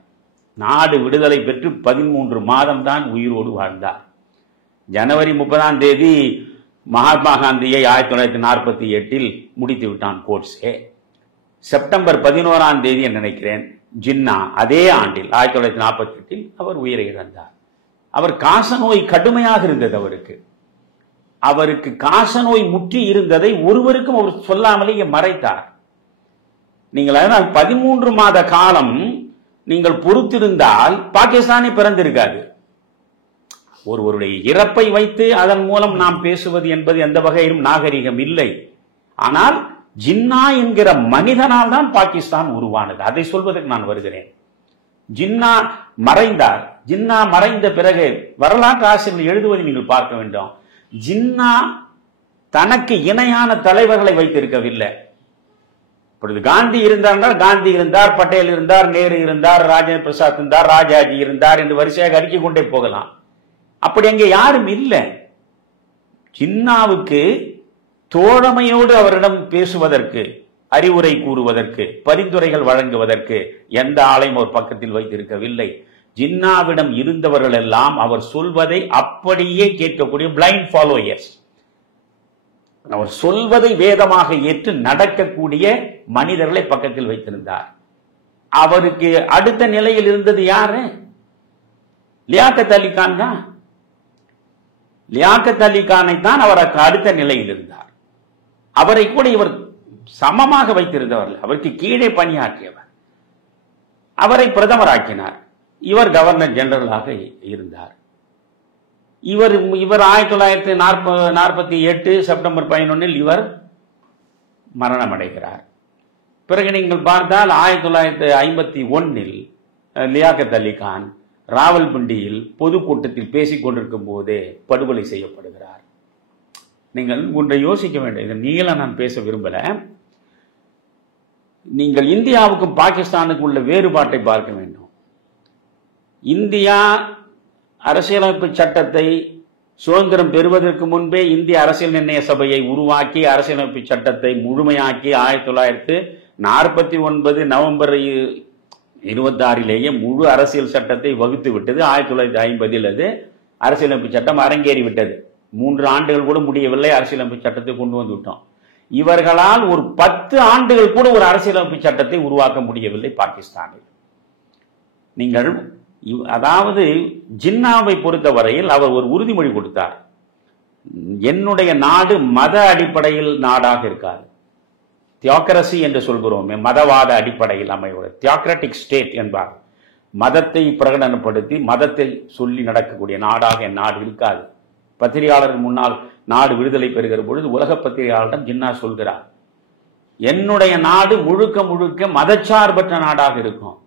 நாடு விடுதலை பெற்று 13 மாதம் தான் உயிரோடு வாழ்ந்தார். ஜனவரி 30 மகாத்மா காந்தியை 1948 முடித்து விட்டான் கோட்ஸே. செப்டம்பர் 11 நினைக்கிறேன் ஜின்னா அதே ஆண்டில் 1948 அவர் உயிரை இழந்தார். அவர் காசநோய் கடுமையாக இருந்தது. அவருக்கு காசநோய் முற்றி இருந்ததை ஒருவருக்கும் அவர் சொல்லாமலேயே மறைத்தார். நீங்கள் அதனால் 13 மாத காலம் நீங்கள் பொறுத்திருந்தால் பாகிஸ்தானே பிறந்திருக்காது. ஒருவருடைய இறப்பை வைத்து அதன் மூலம் நாம் பேசுவது என்பது எந்த வகையிலும் நாகரிகம் இல்லை. ஆனால் ஜின்னா என்கிற மனிதனால் தான் பாகிஸ்தான் உருவானது. அதை சொல்வதற்கு நான் வருகிறேன். ஜின்னா மறைந்தார். ஜின்னா மறைந்த பிறகு வரலாற்று ஆசிரியர்கள் எழுதுவதை நீங்கள் பார்க்க வேண்டும். ஜின்னா தனக்கு இணையான தலைவர்களை வைத்திருக்கவில்லை. இப்பொழுது காந்தி இருந்தார், காந்தி இருந்தார், பட்டேல் இருந்தார், நேரு இருந்தார், ராஜேந்திர பிரசாத் இருந்தார், ராஜாஜி இருந்தார் என்று வரிசையாக அறிக்கை கொண்டே போகலாம். அப்படி அங்கே யாரும் இல்லை. ஜின்னாவுக்கு தோழமையோடு அவரிடம் பேசுவதற்கு, அறிவுரை கூறுவதற்கு, பரிந்துரைகள் வழங்குவதற்கு எந்த ஆளையும் ஒரு பக்கத்தில் வைத்திருக்கவில்லை. ஜின்னாவிடம் இருந்தவர்கள் எல்லாம் அவர் சொல்வதை அப்படியே கேட்கக்கூடிய பிளைண்ட் ஃபாலோயர்ஸ். அவர் சொல்வதை வேதமாக ஏற்று நடக்கக்கூடிய மனிதர்களை பக்கத்தில் வைத்திருந்தார். அவருக்கு அடுத்த நிலையில் இருந்தது யாரு? லியாக்கத் அலி கான் தான். லியாக்கத் அலி கானை தான் அவருக்கு அடுத்த நிலையில் இருந்தார். அவரை கூட இவர் சமமாக வைத்திருந்தவர்கள். அவருக்கு கீழே பணியாற்றியவர். அவரை பிரதமராக்கினார். இவர் கவர்னர் ஜெனரலாக இருந்தார். இவர் 1948 செப்டம்பர் 11 இவர் மரணம் அடைகிறார். பிறகு நீங்கள் பார்த்தால் 1951 லியாக்கத் அலி கான் ராவல்பிண்டியில் பொதுக்கூட்டத்தில் பேசிக் கொண்டிருக்கும் போதே படுகொலை செய்யப்படுகிறார். நீங்கள் ஒன்றை யோசிக்க வேண்டும். இதை நீங்கள நான் பேச விரும்பல. நீங்கள் இந்தியாவுக்கும் பாகிஸ்தானுக்கும் உள்ள வேறுபாட்டை பார்க்க வேண்டும். இந்தியா அரசியலமைப்பு சட்டத்தை சுதந்திரம் பெறுவதற்கு முன்பே இந்திய அரசியல் நிர்ணய சபையை உருவாக்கி அரசியலமைப்பு சட்டத்தை முழுமையாக்கி 1949 நவம்பர் 26 முழு அரசியல் சட்டத்தை வகுத்து விட்டது. 1950 அது அரசியலமைப்பு சட்டம் அரங்கேறி விட்டது. 3 ஆண்டுகள் கூட முடியவில்லை, அரசியலமைப்பு சட்டத்தை கொண்டு வந்து விட்டோம். இவர்களால் ஒரு 10 ஆண்டுகள் கூட ஒரு அரசியலமைப்பு சட்டத்தை உருவாக்க முடியவில்லை பாகிஸ்தானில். நீங்கள் அதாவது ஜின்னாவை பொறுத்தவரையில் அவர் ஒரு உறுதிமொழி கொடுத்தார். என்னுடைய நாடு மத அடிப்படையில் நாடாக இருக்காது. தியோக்ரசி என்று சொல்கிறோமே, மதவாத அடிப்படையில் அமைவது தியோக்ராட்டிக் ஸ்டேட் என்பார். மதத்தை பிரகடனப்படுத்தி மதத்தை சொல்லி நடக்கக்கூடிய நாடாக என் நாடு இருக்காது. பத்திரிகையாளர் முன்னால் நாடு விடுதலை பெறுகிற பொழுது உலக பத்திரிகையாளரிடம் ஜின்னா சொல்கிறார், என்னுடைய நாடு முழுக்க முழுக்க மதச்சார்பற்ற நாடாக இருக்கும்.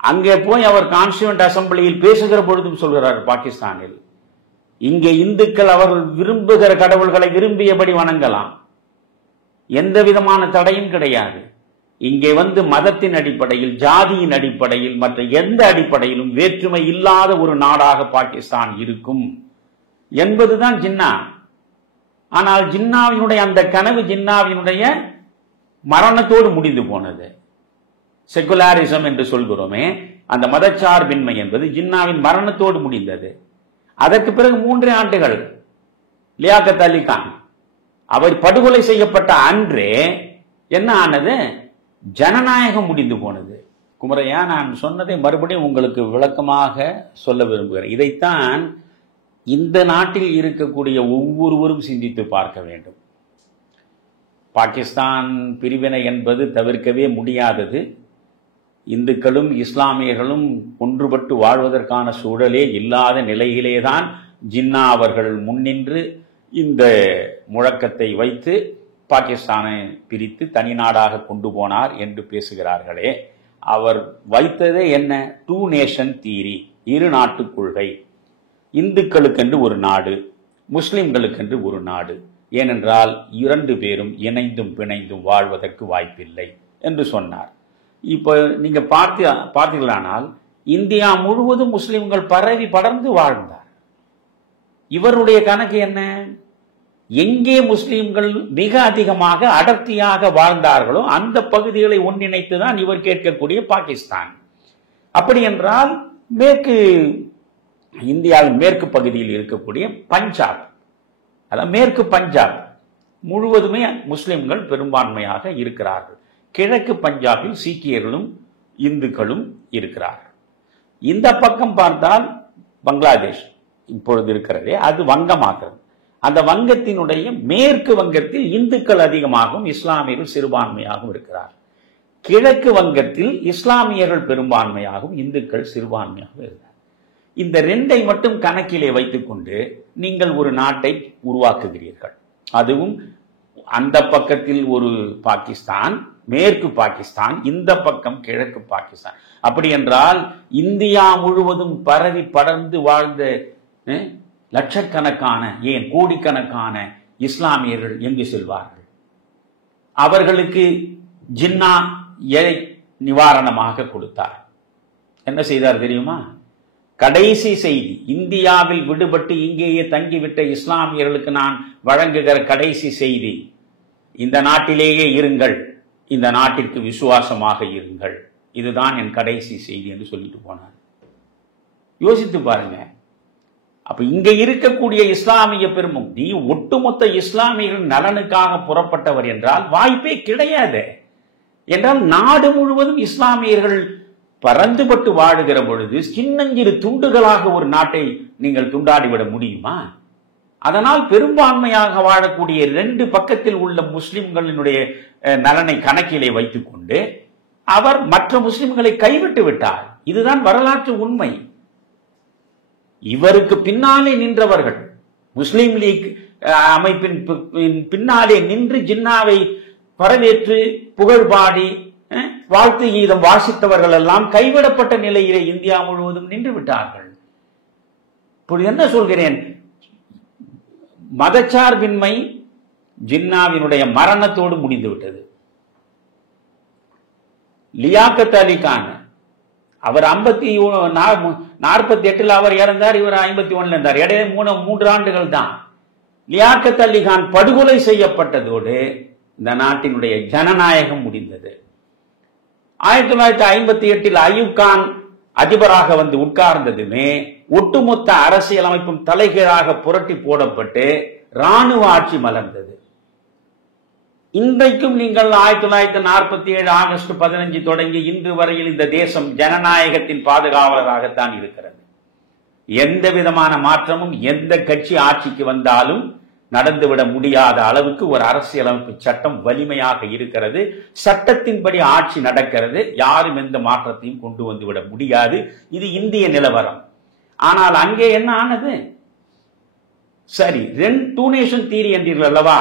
அங்கே போய் அவர் கான்ஸ்டியூண்ட் அசம்பிளியில் பேசுகிற பொழுதும் சொல்கிறார், பாகிஸ்தானில் இங்கே இந்துக்கள் அவர்கள் விரும்புகிற கடவுள்களை விரும்பியபடி வணங்கலாம், எந்த விதமான தடையும் கிடையாது. இங்கே மதத்தின் அடிப்படையில், ஜாதியின் அடிப்படையில், மற்ற எந்த அடிப்படையிலும் வேற்றுமை இல்லாத ஒரு நாடாக பாகிஸ்தான் இருக்கும் என்பதுதான் ஜின்னா. ஆனால் ஜின்னாவினுடைய அந்த கனவு ஜின்னாவினுடைய மரணத்தோடு முடிந்து போனது. செகுலாரிசம் என்று சொல்கிறோமே, அந்த மதச்சார்பின்மை என்பது ஜின்னாவின் மரணத்தோடு முடிந்தது. அதற்கு பிறகு 3 ஆண்டுகள் லியாக்கத் அலி கான் அவர் படுகொலை செய்யப்பட்ட அன்றே என்ன ஆனது? ஜனநாயகம் முடிந்து போனது. குமரையா, நான் சொன்னதை மறுபடியும் உங்களுக்கு விளக்கமாக சொல்ல விரும்புகிறேன். இதைத்தான் இந்த நாட்டில் இருக்கக்கூடிய ஒவ்வொருவரும் சிந்தித்து பார்க்க வேண்டும். பாகிஸ்தான் பிரிவினை என்பது தவிர்க்கவே முடியாதது. இந்துக்களும் இஸ்லாமியர்களும் ஒன்றுபட்டு வாழ்வதற்கான சூழலே இல்லாத நிலையிலேதான் ஜின்னா அவர்கள் முன்னின்று இந்த முழக்கத்தை வைத்து பாகிஸ்தானை பிரித்து தனி நாடாக கொண்டு போனார் என்று பேசுகிறார்களே, அவர் வைத்ததே என்ன? 2 நேஷன் தியரி, 2 நாட்டு கொள்கை. இந்துக்களுக்கென்று ஒரு நாடு, முஸ்லிம்களுக்கென்று ஒரு நாடு. ஏனென்றால் 2 பேரும் இணைந்தும் பிணைந்தும் வாழ்வதற்கு வாய்ப்பில்லை என்று சொன்னார். இப்போ நீங்க பார்த்தீர்களானால் இந்தியா முழுவதும் முஸ்லிம்கள் பரவி படர்ந்து வாழ்ந்தார். இவருடைய கணக்கு என்ன? எங்கே முஸ்லிம்கள் மிக அதிகமாக அடர்த்தியாக வாழ்ந்தார்களோ அந்த பகுதிகளை ஒன்றிணைத்து தான் இவர் கேட்கக்கூடிய பாகிஸ்தான். அப்படி என்றால் மேற்கு இந்தியாவின் மேற்கு பகுதியில் இருக்கக்கூடிய பஞ்சாப், அதாவது மேற்கு பஞ்சாப் முழுவதுமே முஸ்லிம்கள் பெரும்பான்மையாக இருக்கிறார்கள். கிழக்கு பஞ்சாபில் சீக்கியர்களும் இந்துக்களும் இருக்கிறார்கள். இந்த பக்கம் பார்த்தால் பங்களாதேஷ் இப்பொழுது இருக்கிறதே, அது வங்கமாகிறது. அந்த வங்கத்தினுடைய மேற்கு வங்கத்தில் இந்துக்கள் அதிகமாகவும் இஸ்லாமியர்கள் சிறுபான்மையாகவும் இருக்கிறார். கிழக்கு வங்கத்தில் இஸ்லாமியர்கள் பெரும்பான்மையாகவும் இந்துக்கள் சிறுபான்மையாகவும் இருக்கிறார். இந்த 2ஐ மட்டும் கணக்கிலே வைத்துக் கொண்டு நீங்கள் ஒரு நாட்டை உருவாக்குகிறீர்கள். அதுவும் அந்த பக்கத்தில் ஒரு பாகிஸ்தான், மேற்கு பாகிஸ்தான், இந்த பக்கம் கிழக்கு பாகிஸ்தான். அப்படி என்றால் இந்தியா முழுவதும் பரவி படர்ந்து வாழ்ந்த லட்சக்கணக்கான, ஏன் கோடிக்கணக்கான இஸ்லாமியர்கள் எங்கு செல்வார்கள்? அவர்களுக்கு ஜின்னா எதை நிவாரணமாக கொடுத்தார்? என்ன செய்தார் தெரியுமா? கடைசி செய்தி, இந்தியாவில் விடுபட்டு இங்கேயே தங்கிவிட்ட இஸ்லாமியர்களுக்கு நான் வழங்குகிற கடைசி செய்தி, இந்த நாட்டிலேயே இருங்கள், இந்த நாட்டிற்கு விசுவாசமாக இருங்கள், இதுதான் என் கடைசி செய்தி என்று சொல்லிட்டு போனார். யோசித்து பாருங்க. அப்ப இங்க இருக்கக்கூடிய இஸ்லாமிய பெருமும், நீ ஒட்டுமொத்த இஸ்லாமியர்கள் நலனுக்காக புறப்பட்டவர் என்றால் வாய்ப்பே கிடையாது. என்றால் நாடு முழுவதும் இஸ்லாமியர்கள் பறந்துபட்டு வாழுகிற பொழுது சின்னஞ்சிறு துண்டுகளாக ஒரு நாட்டை நீங்கள் துண்டாடிவிட முடியுமா? அதனால் பெரும்பான்மையாக வாழக்கூடிய 2 பக்கத்தில் உள்ள முஸ்லிம்களினுடைய நலனை கணக்கிலே வைத்துக் கொண்டு அவர் மற்ற முஸ்லிம்களை கைவிட்டு விட்டார். இதுதான் வரலாற்று உண்மை. இவருக்கு பின்னாலே நின்றவர்கள், முஸ்லிம் லீக் அமைப்பின் பின்னாலே நின்று ஜின்னாவை வரவேற்று புகழ்பாடி வாழ்த்து கீதம் வாசித்தவர்கள் எல்லாம் கைவிடப்பட்ட நிலையிலே இந்தியா முழுவதும் நின்று விட்டார்கள். இப்பொழுது என்ன சொல்கிறேன்? மதச்சார்பின்மை ஜின்னாவினுடைய மரணத்தோடு முடிந்துவிட்டது. லியாக்கத் அலி கான் அவர் 48 அவர் இறந்தார், இவர் 51 இருந்தார். இடையே 3 ஆண்டுகள் தான். லியாக்கத் அலி கான் படுகொலை செய்யப்பட்டதோடு இந்த நாட்டினுடைய ஜனநாயகம் முடிந்தது. 1958 அயூப் கான் அதிபராக வந்து உட்கார்ந்ததுமே ஒட்டுமொத்த அரசியல் அமைப்பும் தலைகீழாக புரட்டி போடப்பட்டு ராணுவ ஆட்சி மலர்ந்தது. இன்றைக்கும் நீங்கள் 1947 ஆகஸ்ட் 15 தொடங்கி இன்று வரையில் இந்த தேசம் ஜனநாயகத்தின் பாதுகாவலராகத்தான் இருக்கிறது. எந்த விதமான மாற்றமும் எந்த கட்சி ஆட்சிக்கு வந்தாலும் நடந்துவிட முடியாத அளவுக்கு ஒரு அரசியலமைப்பு சட்டம் வலிமையாக இருக்கிறது. சட்டத்தின்படி ஆட்சி நடக்கிறது. யாரும் எந்த மாற்றத்தையும் கொண்டு வந்துவிட முடியாது. இது இந்திய நிலவரம். ஆனால் அங்கே என்ன ஆனது? சரி, 2 நேஷன் தியரி என்றீர்கள் அல்லவா?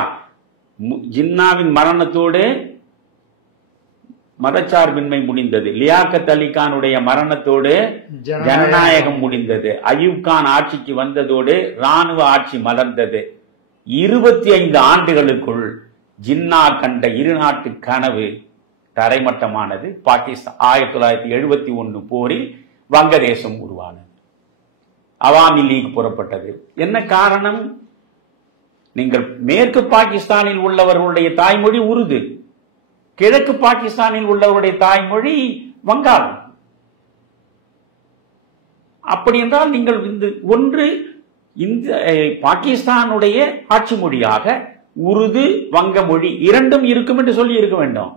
ஜின்னாவின் மரணத்தோடு மதச்சார்பின்மை முடிந்தது. லியாக்கத் அலி கானுடைய மரணத்தோடு ஜனநாயகம் முடிந்தது. அயூப் கான் ஆட்சிக்கு வந்ததோடு ராணுவ ஆட்சி மலர்ந்தது. 25 ஆண்டுகளுக்குள் ஜின்னா கண்ட 2 நாட்டு கனவு தரைமட்டமானது. பாகிஸ்தான் 1971 போரில் வங்கதேசம் உருவானது. அவாமி லீக் புறப்பட்டது. என்ன காரணம்? நீங்கள் மேற்கு பாகிஸ்தானில் உள்ளவர்களுடைய தாய்மொழி உருது. கிழக்கு பாகிஸ்தானில் உள்ளவருடைய தாய்மொழி வங்காளம். அப்படி என்றால் நீங்கள் ஒன்று இந்த பாகிஸ்தானுடைய ஆட்சி மொழியாக உருது வங்க மொழி இரண்டும் இருக்கும் என்று சொல்லி இருக்க வேண்டும்.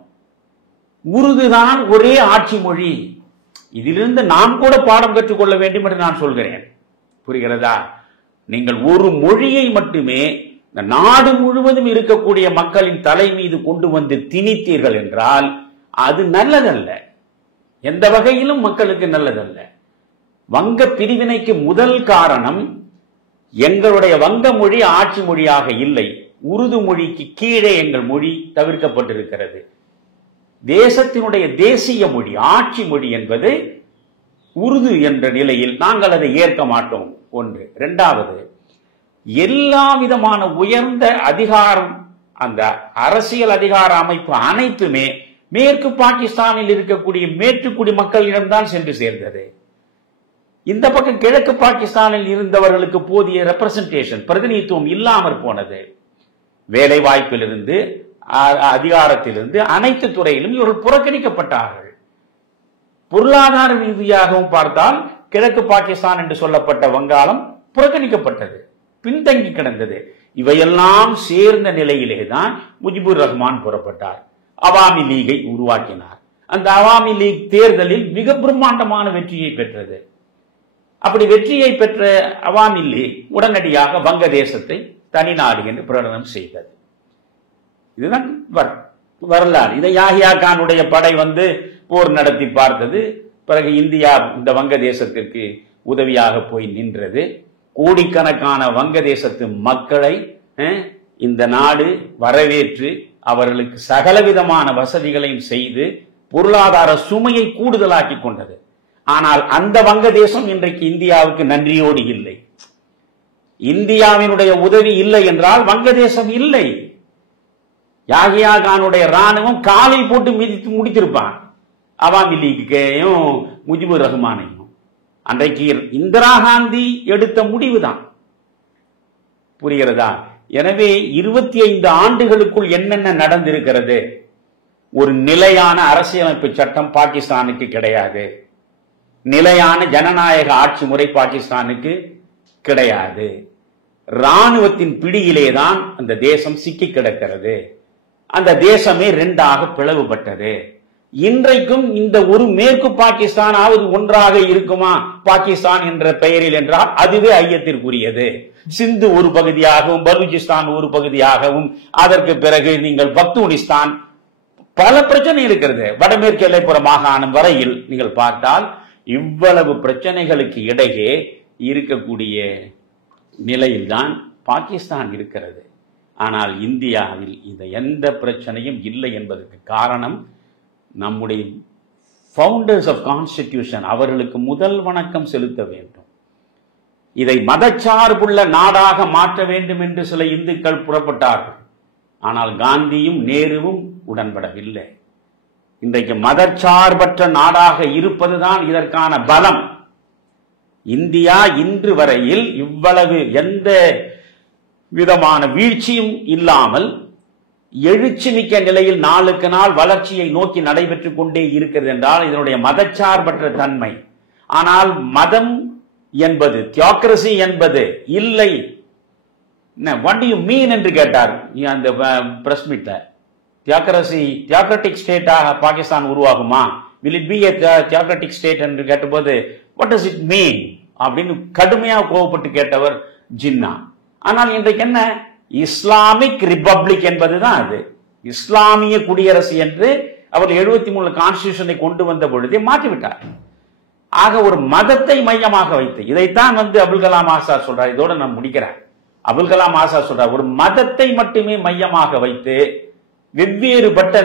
உருதுதான் ஒரே ஆட்சி மொழி. இதிலிருந்து நாம் கூட பாடம் கற்றுக்கொள்ள வேண்டும் என்று நான் சொல்கிறேன். புரிகிறதா? நீங்கள் ஒரு மொழியை மட்டுமே நாடு முழுவதும் இருக்கக்கூடிய மக்களின் தலை மீது கொண்டு வந்து திணித்தீர்கள் என்றால் அது நல்லதல்ல, எந்த வகையிலும் மக்களுக்கு நல்லதல்ல. வங்க பிரிவினைக்கு முதல் காரணம் எங்களுடைய வங்க மொழி ஆட்சி மொழியாக இல்லை, உருது மொழிக்கு கீழே எங்கள் மொழி தவிர்க்கப்பட்டிருக்கிறது. தேசத்தினுடைய தேசிய மொழி ஆட்சி மொழி என்பது உருது என்ற நிலையில் நாங்கள் அதை ஏற்க மாட்டோம். ஒன்று. இரண்டாவது, எல்லா விதமான உயர்ந்த அதிகாரம், அந்த அரசியல் அதிகார அமைப்பு அனைத்துமே மேற்கு பாகிஸ்தானில் இருக்கக்கூடிய மேற்றுக்குடி மக்களிடம்தான் சென்று சேர்ந்தது. இந்த பக்கம் கிழக்கு பாகிஸ்தானில் இருந்தவர்களுக்கு போதிய ரெப்ரசன்டேஷன், பிரதிநிதித்துவம் இல்லாமற் போனது. வேலை வாய்ப்பிலிருந்து அதிகாரத்திலிருந்து அனைத்து துறையிலும் இவர்கள் புறக்கணிக்கப்பட்டார்கள். பொருளாதார ரீதியாகவும் பார்த்தால் கிழக்கு பாகிஸ்தான் என்று சொல்லப்பட்ட வங்காளம் புறக்கணிக்கப்பட்டது, பின்தங்கி கிடந்தது. இவையெல்லாம் சேர்ந்த நிலையிலேதான் முஜிபுர் ரஹ்மான் புறப்பட்டார், அவாமி லீகை உருவாக்கினார். அந்த அவாமி லீக் தேர்தலில் மிக பிரம்மாண்டமான வெற்றியை பெற்றது. அப்படி வெற்றியை பெற்ற அவாமி லீக் உடனடியாக வங்கதேசத்தை தனிநாடு என்று பிரகடனம் செய்தது. இதுதான் வரலாறு. இதை யாஹியா கானுடைய படை போர் நடத்தி பார்த்தது. பிறகு இந்தியா இந்த வங்கதேசத்திற்கு உதவியாக போய் நின்றது. கோடிக்கணக்கான வங்கதேசத்து மக்களை இந்த நாடு வரவேற்று அவர்களுக்கு சகலவிதமான வசதிகளையும் செய்து பொருளாதார சுமையை கூடுதலாக்கி கொண்டது. ஆனால் அந்த வங்கதேசம் இன்றைக்கு இந்தியாவுக்கு நன்றியோடு இல்லை. இந்தியாவினுடைய உதவி இல்லை என்றால் வங்கதேசம் இல்லை. யாஹியா கானுடைய ராணுவம் காலில் போட்டு மிதித்து முடித்திருப்பான் அவாமி லீக்கையும் முஜிபுர் ரஹ்மானையும். அன்றைக்கு இந்திரா காந்தி எடுத்த முடிவுதான். புரிகிறதா? எனவே 25 ஆண்டுகளுக்குள் என்னென்ன நடந்திருக்கிறது? ஒரு நிலையான அரசியலமைப்பு சட்டம் பாகிஸ்தானுக்கு கிடையாது, நிலையான ஜனநாயக ஆட்சி முறை பாகிஸ்தானுக்கு கிடையாது. ராணுவத்தின் பிடியிலேதான் அந்த தேசம் சிக்கி கிடக்கிறது. அந்த தேசமே 2ஆக பிளவுபட்டது. இன்றைக்கும் இந்த ஒரு மேற்கு பாகிஸ்தானாவது ஒன்றாக இருக்குமா பாகிஸ்தான் என்ற பெயரில் என்றால் அதுவே ஐயத்திற்குரியது. சிந்து ஒரு பகுதியாகவும் பலூச்சிஸ்தான் ஒரு பகுதியாகவும், அதற்கு பிறகு நீங்கள் பக்தூனிஸ்தான், பல பிரச்சனை இருக்கிறது. வடமேற்கு எல்லைப்புற மாகாணம் வரையில் நீங்கள் பார்த்தால் இவ்வளவு பிரச்சனைகளுக்கு இடையே இருக்கக்கூடிய நிலையில்தான் பாகிஸ்தான் இருக்கிறது. ஆனால் இந்தியாவில் இந்த எந்த பிரச்சனையும் இல்லை என்பதற்கு காரணம் நம்முடைய ஃபவுண்டர்ஸ் ஆஃப் கான்ஸ்டிடியூஷன். அவர்களுக்கு முதல் வணக்கம் செலுத்த வேண்டும். இதை மதச்சார்புள்ள நாடாக மாற்ற வேண்டும் என்று சில இந்துக்கள் புறப்பட்டார்கள். ஆனால் காந்தியும் நேருவும் உடன்படவில்லை. இன்றைக்கு மதச்சார்பற்ற நாடாக இருப்பதுதான் இதற்கான பலம். இந்தியா இன்று வரையில் இவ்வளவு எந்த விதமான வீழ்ச்சியும் இல்லாமல் எழுச்சி மிக்க நிலையில் நாளுக்கு நாள் வளர்ச்சியை நோக்கி நடைபெற்றுக் கொண்டே இருக்கிறது என்றால் இதனுடைய மதச்சார்பற்ற தன்மை. ஆனால் மதம் என்பது, தியோக்ரசி என்பது இல்லை. வாட் டு யூ மீன் என்று கேட்டார் அந்த பிரஸ் மீட்ல. தியோக்ரட்டிக் ஸ்டேட்டாக பாகிஸ்தான் உருவாகுமா? Will it be a theocratic state என்று கேட்டபோது வாட் டஸ் இட் மீன் அப்படின்னு கடுமையாக கோவப்பட்டு கேட்டவர் ஜின்னா. ஆனால் இன்றைக்கு என்ன? இஸ்லாமிக் ரிபப்ளிக் என்பதுதான் அது. இஸ்லாமிய குடியரசு என்று அவர் 73 கான்ஸ்டிடியூஷனை கொண்டு வந்த பொழுதே மாற்றிவிட்டார். ஆக ஒரு மதத்தை மையமாக வைத்து இதைத்தான் அபுல் கலாம் ஆசாத் சொல்றார். இதோட நான் முடிக்கிறேன். அபுல் கலாம் ஆசாத் சொல்றார், ஒரு மதத்தை மட்டுமே மையமாக வைத்து வெவ்வேறுபட்ட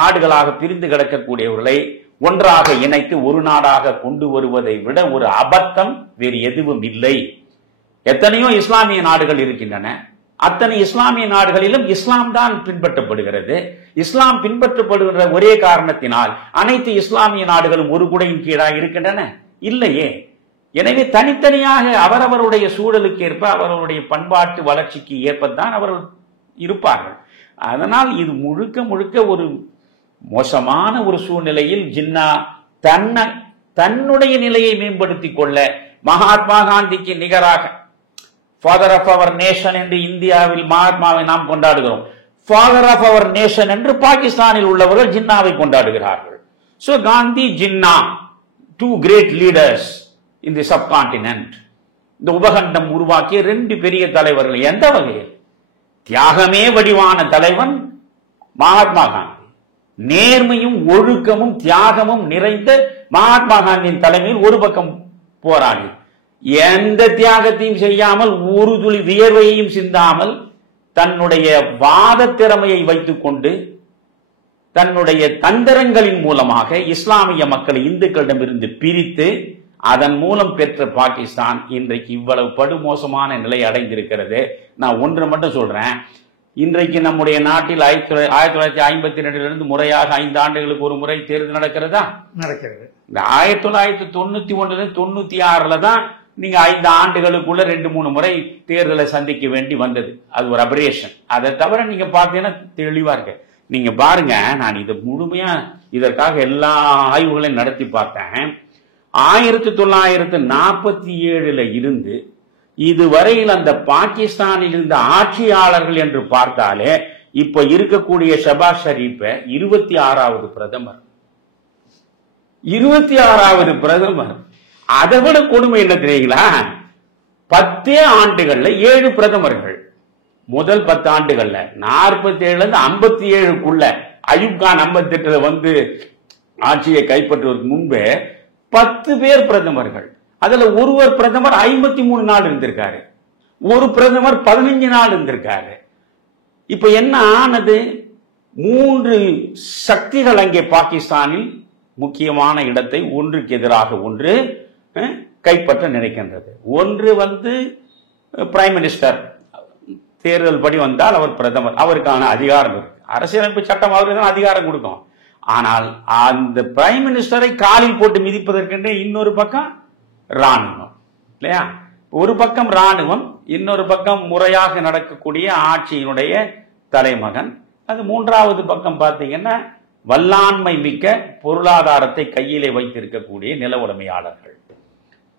நாடுகளாக பிரிந்து கிடக்கக்கூடியவர்களை ஒன்றாக இணைத்து ஒரு நாடாக கொண்டு வருவதை விட ஒரு அபத்தம் வேறு எதுவும் இல்லை. எத்தனையோ இஸ்லாமிய நாடுகள் இருக்கின்றன. அத்தனை இஸ்லாமிய நாடுகளிலும் இஸ்லாம் தான் பின்பற்றப்படுகிறது. இஸ்லாம் பின்பற்றப்படுகிற ஒரே காரணத்தினால் அனைத்து இஸ்லாமிய நாடுகளும் ஒரு குடையின் கீழாக இருக்கின்றன? இல்லையே. எனவே தனித்தனியாக அவரவருடைய சூழலுக்கு ஏற்ப, அவரவருடைய பண்பாட்டு வளர்ச்சிக்கு ஏற்பதான் அவர்கள் இருப்பார்கள். அதனால் இது முழுக்க முழுக்க ஒரு மோசமான ஒரு சூழ்நிலையில் ஜின்னா தன்னுடைய நிலையை மேம்படுத்திக் கொள்ள மகாத்மா காந்திக்கு நிகராக ஃபாதர் ஆஃப் அவர் நேஷன் என்று இந்தியாவில் மகாத்மாவை நாம் கொண்டாடுகிறோம். ஃபாதர் ஆஃப் அவர் நேஷன் என்று பாகிஸ்தானில் உள்ளவர்கள் ஜின்னாவை கொண்டாடுகிறார்கள். So Gandhi, Jinnah, two great leaders in the subcontinent. இந்த உபகண்டம் உருவாக்கிய 2 பெரிய தலைவர்கள். எந்த வகையில்? தியாகமே வடிவான தலைவன் மகாத்மா காந்தி. நேர்மையும் ஒழுக்கமும் தியாகமும் நிறைந்த மகாத்மா காந்தியின் தலைமையில் ஒரு பக்கம் போராடி, எந்த தியாகத்தையும் செய்யாமல் ஒரு துளி வியர்வையையும் சிந்தாமல் தன்னுடைய வாத திறமையை வைத்துக் கொண்டு தன்னுடைய தந்திரங்களின் மூலமாக இஸ்லாமிய மக்களை இந்துக்களிடமிருந்து பிரித்து அதன் மூலம் பெற்ற பாகிஸ்தான் இன்றைக்கு இவ்வளவு படுமோசமான நிலை அடைந்திருக்கிறது. நான் ஒன்று மட்டும் சொல்றேன். இன்றைக்கு நம்முடைய நாட்டில் 1952 முறையாக 5 ஆண்டுகளுக்கு ஒரு முறை தேர்தல் நடக்கிறதா? நடக்கிறது. இந்த 1991 96 தான் நீங்க 5 ஆண்டுகளுக்குள்ள 2-3 முறை தேர்தலை சந்திக்க வேண்டி வந்தது. அது ஒரு அபரேஷன். அதை தவிர நீங்க பார்த்தீங்கன்னா தெளிவா இருக்கு. நீங்க பாருங்க, நான் இதை முழுமையா இதற்காக எல்லா ஆய்வுகளையும் நடத்தி பார்த்தேன். 1947 இருந்து இதுவரையில் அந்த பாகிஸ்தானில் இருந்த ஆட்சியாளர்கள் என்று பார்த்தாலே இப்ப இருக்கக்கூடிய ஷபாஸ் ஷரீப் 26வது பிரதமர். 26வது பிரதமர். அதை விட கொடுமை என்ன தெரியுங்களா? 10 ஆண்டுகள்ல 7 பிரதமர்கள். முதல் 10 ஆண்டுகள்ல 47 57க்குள்ள அயூப் கான் 58 வந்து ஆட்சியை கைப்பற்றுவதற்கு முன்பே 10 பேர் பிரதமர்கள். அதுல ஒருவர் பிரதமர் 53 நாள் இருந்திருக்காரு, ஒரு பிரதமர் 15 நாள் இருந்திருக்காரு. இப்ப என்ன ஆனது? 3 சக்திகள் அங்கே பாகிஸ்தானில் முக்கியமான இடத்தை ஒன்றுக்கு எதிராக ஒன்று கைப்பற்ற நினைக்கின்றது. ஒன்று வந்து பிரைம் மினிஸ்டர், தேர்தல் படி வந்தால் அவர் பிரதமர், அவருக்கான அதிகாரம் இருக்கு. அரசியலமைப்பு சட்டம் அவருக்கு தான் அதிகாரம் கொடுக்கும். ஆனால் அந்த பிரைம் மினிஸ்டரை காலில் போட்டு மிதிப்பதற்கென்றே இன்னொரு பக்கம் ராணுவம் இல்லையா? ஒரு பக்கம் ராணுவம், இன்னொரு பக்கம் முறையாக நடக்கக்கூடிய ஆட்சியினுடைய தலைமகன். அது 3வது பக்கம் பார்த்தீங்கன்னா வல்லாண்மை மிக்க பொருளாதாரத்தை கையிலே வைத்திருக்கக்கூடிய நில உடைமையாளர்கள்.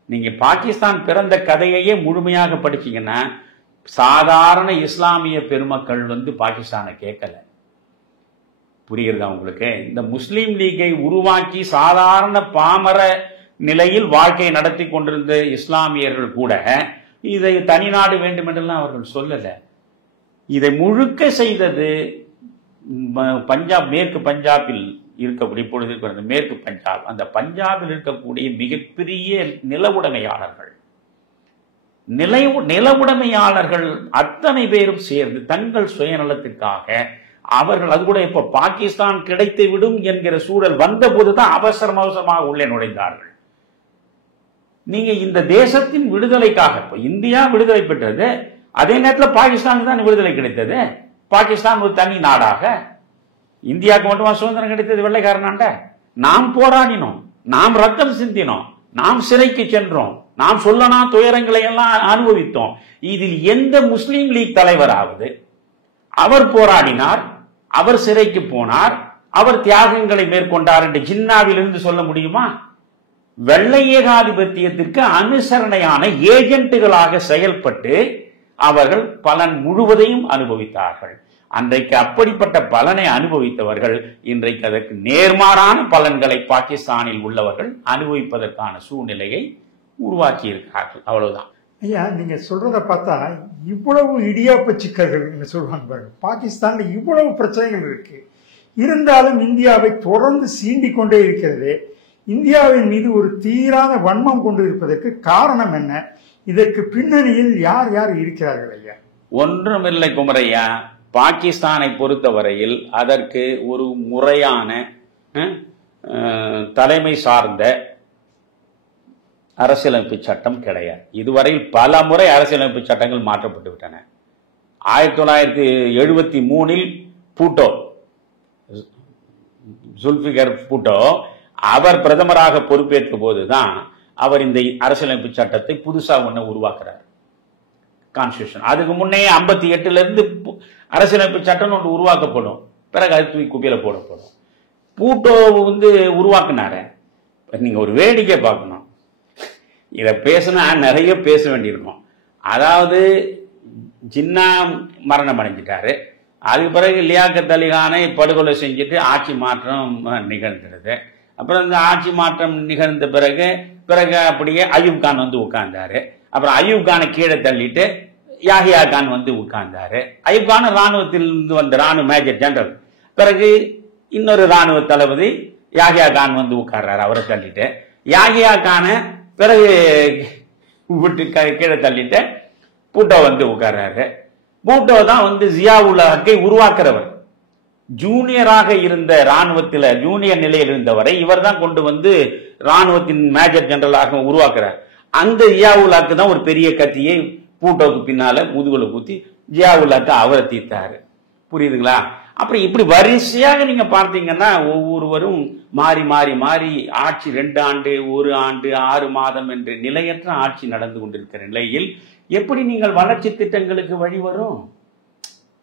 நீங்க பாகிஸ்தான் பிறந்த கதையையே முழுமையாக படிச்சீங்கன்னா சாதாரண இஸ்லாமிய பெருமக்கள் வந்து பாகிஸ்தானை கேட்கல. புரியுறதா உங்களுக்கு? இந்த முஸ்லீம் லீக்கை உருவாக்கி சாதாரண பாமர நிலையில் வாழ்க்கை நடத்தி கொண்டிருந்த இஸ்லாமியர்கள் கூட இதை தனிநாடு வேண்டும் என்றெல்லாம் அவர்கள் சொல்லல. இதை முழுக்க செய்தது பஞ்சாப், மேற்கு பஞ்சாபில் இருக்கக்கூடிய, இப்பொழுது இருக்கிற மேற்கு பஞ்சாப், அந்த பஞ்சாபில் இருக்கக்கூடிய மிகப்பெரிய நில உடைமையாளர்கள், நில உடைமையாளர்கள் அத்தனை பேரும் சேர்ந்து தங்கள் சுயநலத்திற்காக அவர்கள், அது கூட இப்ப பாகிஸ்தான் கிடைத்து விடும் என்கிற சூழல் வந்த போதுதான் அவசரமாக உள்ளே நுழைந்தார்கள். நீங்க இந்த தேசத்தின் விடுதலைக்காக, இப்ப இந்தியா விடுதலை பெற்றது, அதே நேரத்தில் பாகிஸ்தானுக்கு தான் விடுதலை கிடைத்தது. பாகிஸ்தான் ஒரு தனி நாடாக, இந்தியாவுக்கு மட்டுமா சுதந்திரம் கிடைத்தது வெள்ளைக்காரனாண்ட? நாம் போராடினோம், நாம் ரத்தம் சிந்தினோம், நாம் சிறைக்கு சென்றோம், நாம் சொல்லனா துயரங்களை எல்லாம் அனுபவித்தோம். இதில் எந்த முஸ்லீம் லீக் தலைவராவது அவர் போராடினார், அவர் சிறைக்கு போனார், அவர் தியாகங்களை மேற்கொண்டார் என்று ஜின்னாவில் இருந்து சொல்ல முடியுமா? வெள்ளை ஏகாதிபத்தியத்திற்கு அனுசரணையான ஏஜென்ட்டுகளாக செயல்பட்டு அவர்கள் பலன் முழுவதையும் அனுபவித்தார்கள். அன்றைக்கு அப்படிப்பட்ட பலனை அனுபவித்தவர்கள் இன்றைக்கு அதற்கு நேர்மாறான பலன்களை பாகிஸ்தானில் உள்ளவர்கள் அனுபவிப்பதற்கான சூழ்நிலையை உருவாக்கி இருக்கிறார்கள். அவ்வளவுதான். ஐயா, நீங்க சொல்றத பார்த்தா இவ்வளவு இடியாப்ப சிக்கல்கள் சொல்லுவாங்க பாருங்க. பாகிஸ்தான்ல இவ்வளவு பிரச்சனைகள் இருக்கு, இருந்தாலும் இந்தியாவை தொடர்ந்து சீண்டி கொண்டே இருக்கிறது. இந்தியாவின் மீது ஒரு தீரான வன்மம் கொண்டு இருப்பதற்கு காரணம் என்ன? இதற்கு பின்னணியில் யார் யார் இருக்கிறார்கள் ஐயா? ஒன்றுமில்லை குமரையா. பாகிஸ்தானை பொறுத்தவரையில் அதற்கு ஒரு முறையான தலைமை சார்ந்த அரசியலமைப்பு சட்டம் கிடையாது. இதுவரையில் பல முறை அரசியலமைப்பு சட்டங்கள் மாற்றப்பட்டு விட்டன. 1973 பூட்டோ, ஜுல்பிகர் பூட்டோ அவர் பிரதமராக பொறுப்பேற்ற போதுதான் அவர் இந்த அரசியலமைப்பு சட்டத்தை புதுசா ஒண்ணு உருவாக்குறார், கான்ஸ்டிடியூஷன். அதுக்கு முன்னே 58 இருந்து அரசியலமைப்பு சட்டம் ஒன்று உருவாக்கப்படும், பிறகு அது தூக்கி குப்பையில போடப்படும். பூட்டோ உருவாக்குனாரு. நீங்க ஒரு வேடிக்கை பார்க்கணும், இதை பேசினா நிறைய பேச வேண்டியிருக்கும். அதாவது ஜின்னா மரணம் அடைஞ்சிட்டாரு, அதுக்கு பிறகு லியாக்கத் அலி கானை படுகொலை செஞ்சுட்டு ஆட்சி மாற்றம் நிகழ்ந்துடுது. அப்புறம் இந்த ஆட்சி மாற்றம் நிகழ்ந்த பிறகு அப்படியே அயூப் கான் உட்கார்ந்தாரு. அப்புறம் அயூப் கானை கீழே தள்ளிட்டு யாஹியா கான் உட்கார்ந்தாரு. அயூப் கான் ராணுவத்திலிருந்து வந்த ராணுவ மேஜர் ஜெனரல். பிறகு இன்னொரு ராணுவ தளபதி யாஹியா கான் உட்கார்றாரு, அவரை தள்ளிட்டு. யாஹியா கானை பிறகு விட்டு கீழே தள்ளிட்டு பூட்டோ உட்கார்றாரு. பூட்டோ தான் ஜியாவுல் ஹக்கை உருவாக்குறவர். ஜூனியராக இருந்த ராணுவத்தில் ஜூனியர் நிலையில் இருந்தவரை இவர் தான் கொண்டு ராணுவத்தின் மேஜர் ஜெனரலாக உருவாக்குறார். அந்த ஜியாவுல் ஹக்கு தான் ஒரு பெரிய கத்தியை பூட்டோவுக்கு பின்னால முதுகுல குத்தி ஜியாவுல் ஹக்கு அவரை தீர்த்தாரு. புரியுதுங்களா? அப்புறம் இப்படி வரிசையாக நீங்க பார்த்தீங்கன்னா ஒவ்வொருவரும் மாறி மாறி மாறி ஆட்சி 2 ஆண்டு, 1 ஆண்டு, 6 மாதம் என்று நிலையற்ற ஆட்சி நடந்து கொண்டிருக்கிற நிலையில் எப்படி நீங்கள் வளர்ச்சி திட்டங்களுக்கு வழி வரும்?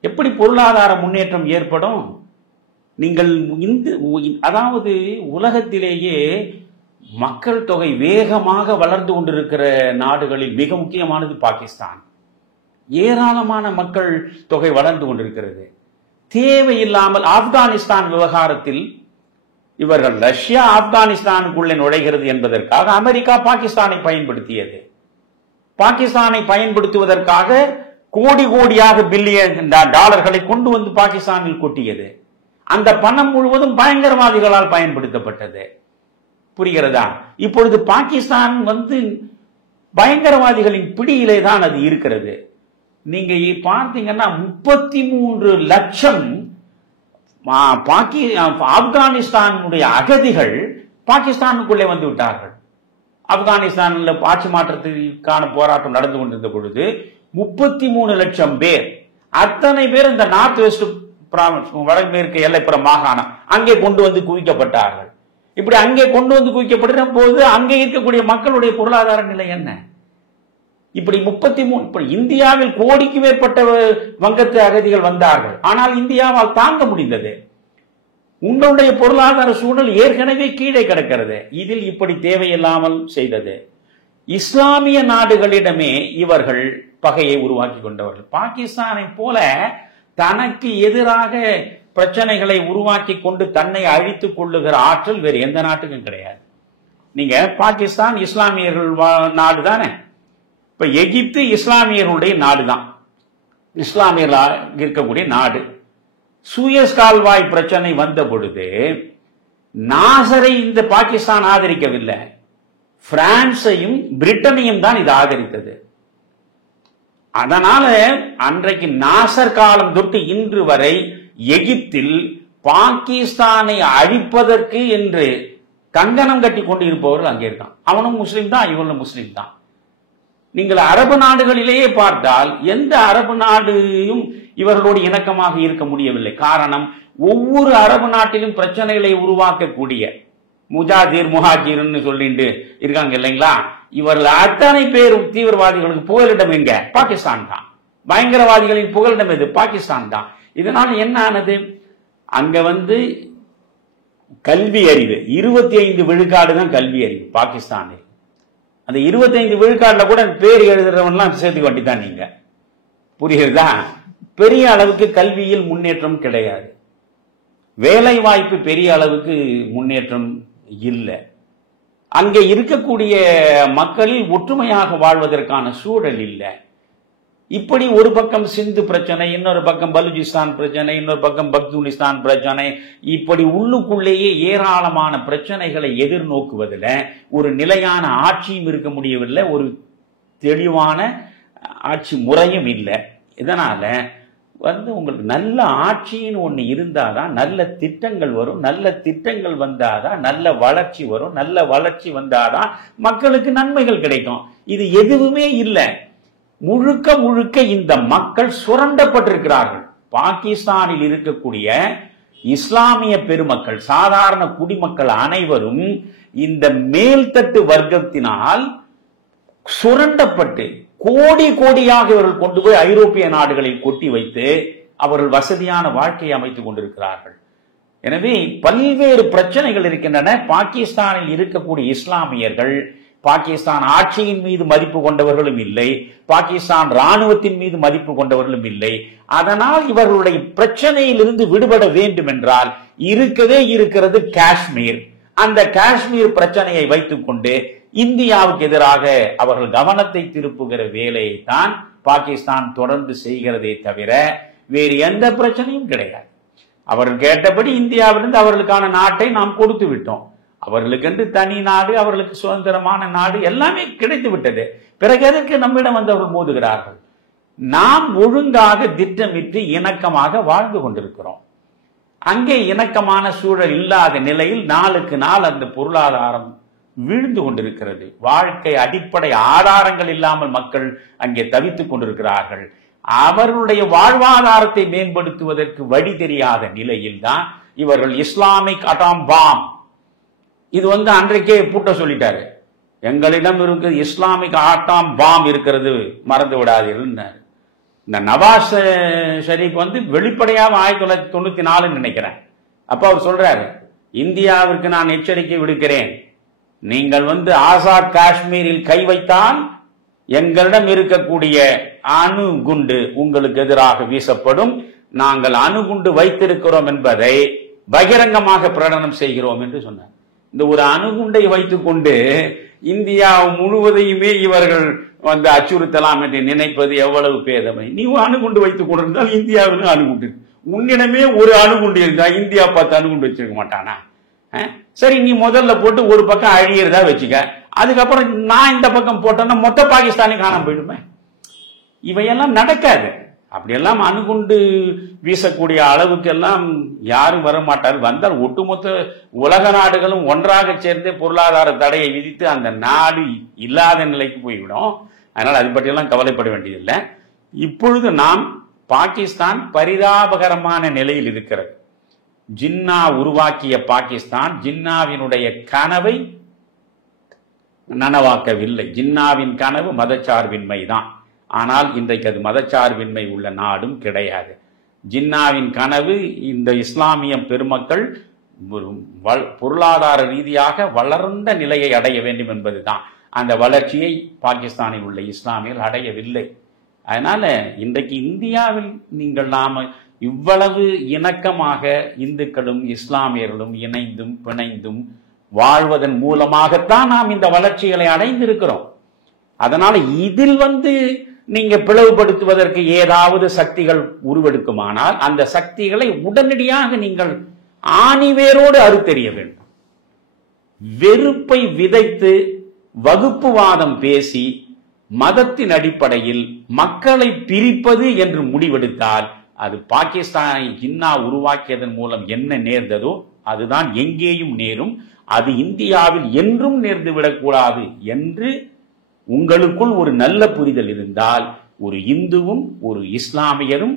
எப்படி பொருளாதார முன்னேற்றம் ஏற்படும்? நீங்கள் அதாவது உலகத்திலேயே மக்கள் தொகை வேகமாக வளர்ந்து கொண்டிருக்கிற நாடுகளில் மிக முக்கியமானது பாகிஸ்தான். ஏராளமான மக்கள் தொகை வளர்ந்து கொண்டிருக்கிறது. தேவையில்லாமல் ஆப்கானிஸ்தான் விவகாரத்தில் இவர்கள் ரஷ்யா ஆப்கானிஸ்தானுக்குள்ளே நுழைகிறது என்பதற்காக அமெரிக்கா பாகிஸ்தானை பயன்படுத்தியது. பாகிஸ்தானை பயன்படுத்துவதற்காக கோடி கோடியாக பில்லியன் டாலர்களை கொண்டு பாகிஸ்தானில் கொட்டியது. அந்த பணம் முழுவதும் பயங்கரவாதிகளால் பயன்படுத்தப்பட்டது. புரிகிறதா? இப்பொழுது பாகிஸ்தான் பயங்கரவாதிகளின் பிடியிலே தான் அது இருக்கிறது. நீங்க பார்த்தீங்கன்னா 33 லட்சம் ஆப்கானிஸ்தானுடைய அகதிகள் பாகிஸ்தானுக்குள்ளே வந்து விட்டார்கள். ஆப்கானிஸ்தானில் ஆட்சி மாற்றத்திற்கான போராட்டம் நடந்து கொண்டிருந்த பொழுது 33 லட்சம் பேர், அத்தனை பேர் இந்த நார்த் வெஸ்ட் வடமேற்கு எல்லைப்புற மாகாணம் அங்கே கொண்டு குவிக்கப்பட்டார்கள். இப்படி அங்கே கொண்டு குவிக்கப்படுகிற போது அங்கே இருக்கக்கூடிய மக்களுடைய பொருளாதார நிலை என்ன? இப்படி 33 இப்படி இந்தியாவில் கோடிக்கு மேற்பட்ட வங்கத்து அகதிகள் வந்தார்கள். ஆனால் இந்தியாவால் தாங்க முடிந்தது. உங்களுடைய பொருளாதார சூழல் ஏற்கனவே கீழே கிடக்கிறது. இதில் இப்படி தேவையில்லாமல் செய்தது. இஸ்லாமிய நாடுகளிடமே இவர்கள் பகையை உருவாக்கி கொண்டவர்கள். பாகிஸ்தானை போல தனக்கு எதிராக பிரச்சனைகளை உருவாக்கி கொண்டு தன்னை அழித்துக் கொள்ளுகிற ஆற்றல் வேறு எந்த நாட்டுக்கும் கிடையாது. நீங்க பாகிஸ்தான் இஸ்லாமியர்கள் நாடு தானே. இப்ப எகிப்து இஸ்லாமியர்களுடைய நாடு தான், இஸ்லாமியர்களாக இருக்கக்கூடிய நாடு. சூயஸ் கால்வாய் பிரச்சனை வந்த பொழுது நாசரை இந்த பாகிஸ்தான் ஆதரிக்கவில்லை, பிரான்சையும் பிரிட்டனையும் தான் இது ஆதரித்தது. அதனால அன்றைக்கு நாசர் காலம் தொட்டு இன்று வரை எகிப்தில் பாகிஸ்தானை அழிப்பதற்கு என்று கங்கணம் கட்டி கொண்டு இருப்பவர்கள் அங்கே இருக்கான். அவனும் முஸ்லீம் தான், இவனும் முஸ்லீம் தான். நீங்கள் அரபு நாடுகளிலேயே பார்த்தால் எந்த அரபு நாடையும் இவர்களோடு இணக்கமாக இருக்க முடியவில்லை. காரணம், ஒவ்வொரு அரபு நாட்டிலும் பிரச்சனைகளை உருவாக்கக்கூடிய முஹாஜிர்னு சொல்லிட்டு இருக்காங்க இல்லைங்களா, இவர்கள் அத்தனை பேர் தீவிரவாதிகளுக்கு புகலிடம் எங்க? பாகிஸ்தான் தான். பயங்கரவாதிகளின் புகலிடம் எது? பாகிஸ்தான் தான். இதனால் என்ன ஆனது? அங்க கல்வி அறிவு 25 விழுக்காடு தான் கல்வி அறிவு பாகிஸ்தானில். அந்த 25 விழுக்காடுல கூட பேர் எழுதுறவன்லாம் சேர்த்து வண்டிதான். நீங்க புரியுறதா? பெரிய அளவுக்கு கல்வியில் முன்னேற்றம் கிடையாது. வேலை வாய்ப்பு பெரிய அளவுக்கு முன்னேற்றம் இல்லை. அங்கே இருக்கக்கூடிய மக்களில் ஒற்றுமையாக வாழ்வதற்கான சூழல் இல்லை. இப்படி ஒரு பக்கம் சிந்து பிரச்சனை, இன்னொரு பக்கம் பலுச்சிஸ்தான் பிரச்சனை, இன்னொரு பக்கம் பக்தூனிஸ்தான் பிரச்சனை, இப்படி உள்ளுக்குள்ளேயே ஏராளமான பிரச்சனைகளை எதிர்நோக்குவதில் ஒரு நிலையான ஆட்சியும் இருக்க முடியவில்லை, ஒரு தெளிவான ஆட்சி முறையும் இல்லை. இதனால உங்களுக்கு நல்ல ஆட்சின்னு ஒன்று இருந்தாதான் நல்ல திட்டங்கள் வரும், நல்ல திட்டங்கள் வந்தாதான் நல்ல வளர்ச்சி வரும், நல்ல வளர்ச்சி வந்தாதான் மக்களுக்கு நன்மைகள் கிடைக்கும். இது எதுவுமே இல்லை. முழுக்க முழுக்க இந்த மக்கள் சுரண்டப்பட்டிருக்கிறார்கள். பாகிஸ்தானில் இருக்கக்கூடிய இஸ்லாமிய பெருமக்கள், சாதாரண குடிமக்கள் அனைவரும் இந்த மேல்தட்டு வர்க்கத்தினால் சுரண்டப்பட்டு கோடி கோடியாக இவர்கள் கொண்டு போய் ஐரோப்பிய நாடுகளில் கொட்டி வைத்து அவர்கள் வசதியான வாழ்க்கையை அமைத்துக் கொண்டிருக்கிறார்கள். எனவே பல்வேறு பிரச்சனைகள் இருக்கின்றன. பாகிஸ்தானில் இருக்கக்கூடிய இஸ்லாமியர்கள் பாகிஸ்தான் ஆட்சியின் மீது மதிப்பு கொண்டவர்களும் இல்லை, பாகிஸ்தான் ராணுவத்தின் மீது மதிப்பு கொண்டவர்களும் இல்லை. அதனால் இவர்களுடைய பிரச்சனையிலிருந்து விடுபட வேண்டும் என்றால் இருக்கவே இருக்கிறது காஷ்மீர். அந்த காஷ்மீர் பிரச்சனையை வைத்துக் கொண்டு இந்தியாவுக்கு எதிராக அவர்கள் கவனத்தை திருப்புகிற வேலையை தான் பாகிஸ்தான் தொடர்ந்து செய்கிறதே தவிர வேறு எந்த பிரச்சனையும் கிடையாது. அவர்கள் கேட்டபடி இந்தியாவிலிருந்து அவர்களுக்கான நாட்டை நாம் கொடுத்து விட்டோம். அவர்களுக்கென்று தனி நாடு, அவர்களுக்கு சுதந்திரமான நாடு எல்லாமே கிடைத்து விட்டது. பிறகு எதற்கு நம்மிடம் வந்து அவர்கள் மோதுகிறார்கள்? நாம் ஒழுங்காக திட்டமிட்டு இணக்கமாக வாழ்ந்து கொண்டிருக்கிறோம். அங்கே இணக்கமான சூழல் இல்லாத நிலையில் நாளுக்கு நாள் அந்த பொருளாதாரம் வீழ்ந்து கொண்டிருக்கிறது. வாழ்க்கை அடிப்படை ஆதாரங்கள் இல்லாமல் மக்கள் அங்கே தவித்துக் கொண்டிருக்கிறார்கள். அவர்களுடைய வாழ்வாதாரத்தை மேம்படுத்துவதற்கு வழி தெரியாத நிலையில் தான் இவர்கள் இஸ்லாமிக் அட்டாம் பாம், இது அன்றைக்கே பூட்ட சொல்லிட்டாரு. எங்களிடம் இருக்கு இஸ்லாமிக் ஆட்டாம் பாம் இருக்கிறது, மறந்து விடாதீர்கள். இந்த நவாஸ் ஷெரீப் வெளிப்படையாக 1994 நினைக்கிறேன். அப்ப அவர் சொல்றாரு, இந்தியாவிற்கு நான் எச்சரிக்கை விடுக்கிறேன், நீங்கள் ஆசாத் காஷ்மீரில் கை வைத்தால் எங்களிடம் இருக்கக்கூடிய அணு குண்டு உங்களுக்கு எதிராக வீசப்படும். நாங்கள் அணுகுண்டு வைத்திருக்கிறோம் என்பதை பகிரங்கமாக பிரகடனம் செய்கிறோம் என்று சொன்னார். இந்த ஒரு அணுகுண்டை வைத்துக் கொண்டு இந்தியா முழுவதையுமே இவர்கள் அச்சுறுத்தலாம் என்று நினைப்பது எவ்வளவு பேதமை. நீ அணுகுண்டு வைத்துக் கொண்டிருந்தால் இந்தியாவிலும் அணுகுண்டு, உன்னிடமே ஒரு அணுகுண்டு இருந்தா இந்தியா 10 அணுகுண்டு வச்சிருக்க மாட்டானா? சரி, நீ முதல்ல போட்டு ஒரு பக்கம் அழியறதா வச்சுக்க, அதுக்கப்புறம் நான் இந்த பக்கம் போட்டேன்னா மொத்த பாகிஸ்தானே காணாம போயிடுமே. இவையெல்லாம் நடக்காது. அப்படியெல்லாம் அணுகுண்டு வீசக்கூடிய அளவுக்கு எல்லாம் யாரும் வர மாட்டார். வந்தால் ஒட்டுமொத்த உலக நாடுகளும் ஒன்றாக சேர்ந்து பொருளாதார தடையை விதித்து அந்த நாடு இல்லாத நிலைக்கு போய்விடும். அதனால் அது பற்றியெல்லாம் கவலைப்பட வேண்டியதில்லை. இப்பொழுது நாம் பாகிஸ்தான் பரிதாபகரமான நிலையில் இருக்கிறது. ஜின்னா உருவாக்கிய பாகிஸ்தான் ஜின்னாவினுடைய கனவை நனவாக்கவில்லை. ஜின்னாவின் கனவு மதச்சார்பின்மை தான். ஆனால் இன்றைக்கு அது மதச்சார்பின்மை உள்ள நாடும் கிடையாது. ஜின்னாவின் கனவு இந்த இஸ்லாமிய பெருமக்கள் பொருளாதார ரீதியாக வளர்ந்த நிலையை அடைய வேண்டும் என்பதுதான். அந்த வளர்ச்சியை பாகிஸ்தானில் உள்ள இஸ்லாமியர்கள் அடையவில்லை. அதனால இன்றைக்கு இந்தியாவில் நாம இவ்வளவு இணக்கமாக இந்துக்களும் இஸ்லாமியர்களும் இணைந்தும் பிணைந்தும் வாழ்வதன் மூலமாகத்தான் நாம் இந்த வளர்ச்சிகளை அடைந்திருக்கிறோம். அதனால இதில் நீங்க பிளவுபடுத்துவதற்கு ஏதாவது சக்திகள் உருவெடுக்குமானால் அந்த சக்திகளை உடனடியாக நீங்கள் ஆணிவேரோடு அறுத்தெறிய வேண்டும். வெறுப்பை விதைத்து வகுப்புவாதம் பேசி மதத்தின் அடிப்படையில் மக்களை பிரிப்பது என்று முடிவெடுத்தால் அது பாகிஸ்தானை ஜின்னா உருவாக்கியதன் மூலம் என்ன நேர்ந்ததோ அதுதான் எங்கேயும் நேரும். அது இந்தியாவில் என்றும் நேர்ந்து விடக்கூடாது என்று உங்களுக்குள் ஒரு நல்ல புரிதல் இருந்தால் ஒரு இந்துவும் ஒரு இஸ்லாமியரும்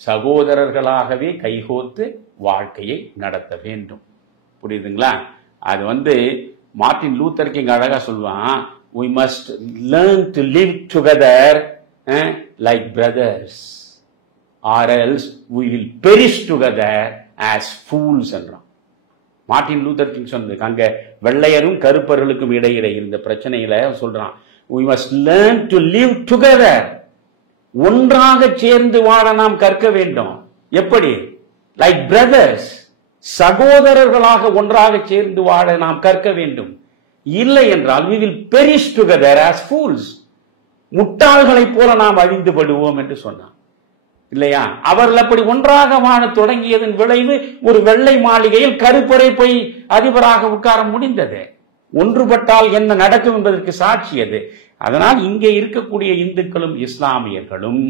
சகோதரர்களாகவே கைகோத்து வாழ்க்கையை நடத்த வேண்டும். புரியுதுங்களா? அது மார்ட்டின் லூத்தர் கிங் அழகா சொல்லுவான், we must learn to live together like brothers or else we will perish together as fools என்றான். மார்ட்டின் லூத்தர் கிங் சொன்னது அங்க வெள்ளையரும் கருப்பர்களுக்கும் இடையில இருந்த பிரச்சனையில சொல்றான், we must learn to live together. ஒன்றாக சேர்ந்து வாழ நாம் கற்க வேண்டும். எப்படி? like brothers, சகோதரர்களாக ஒன்றாக சேர்ந்து வாழ நாம் கற்க வேண்டும். இல்லை என்றால் we will perish together as fools, முட்டாள்களைப் போல நாம் அழிந்து படுவோம் என்று சொன்னான். இல்லையா? அவர்கள் அப்படி ஒன்றாக வாழ தொடங்கியதன் விளைவு ஒரு வெள்ளை மாளிகையில் கருப்பரை போய் அதிபராக உட்கார முடிந்தது. ஒன்றுபட்டால் என்ன நடக்கும் என்பதற்கு சாட்சி அது. அதனால் இங்கே இருக்கக்கூடிய இந்துக்களும் இஸ்லாமியர்களும்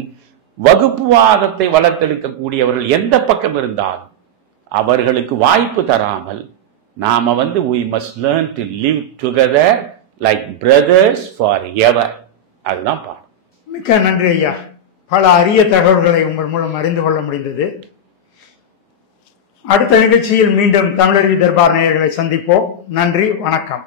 வகுப்புவாதத்தை வளர்த்தெடுக்கக்கூடியவர்கள் எந்த பக்கம் இருந்தாலும் அவர்களுக்கு வாய்ப்பு தராமல் நாம we must learn to live together like brothers forever. அதுதான் பாடம். மிக்க நன்றி ஐயா. பல அரிய தகவல்களை உங்கள் மூலம் அறிந்து கொள்ள முடிந்தது. அடுத்த நிகழ்ச்சியில் மீண்டும் தமிழருவி தர்பார் நேயர்களை சந்திப்போம். நன்றி, வணக்கம்.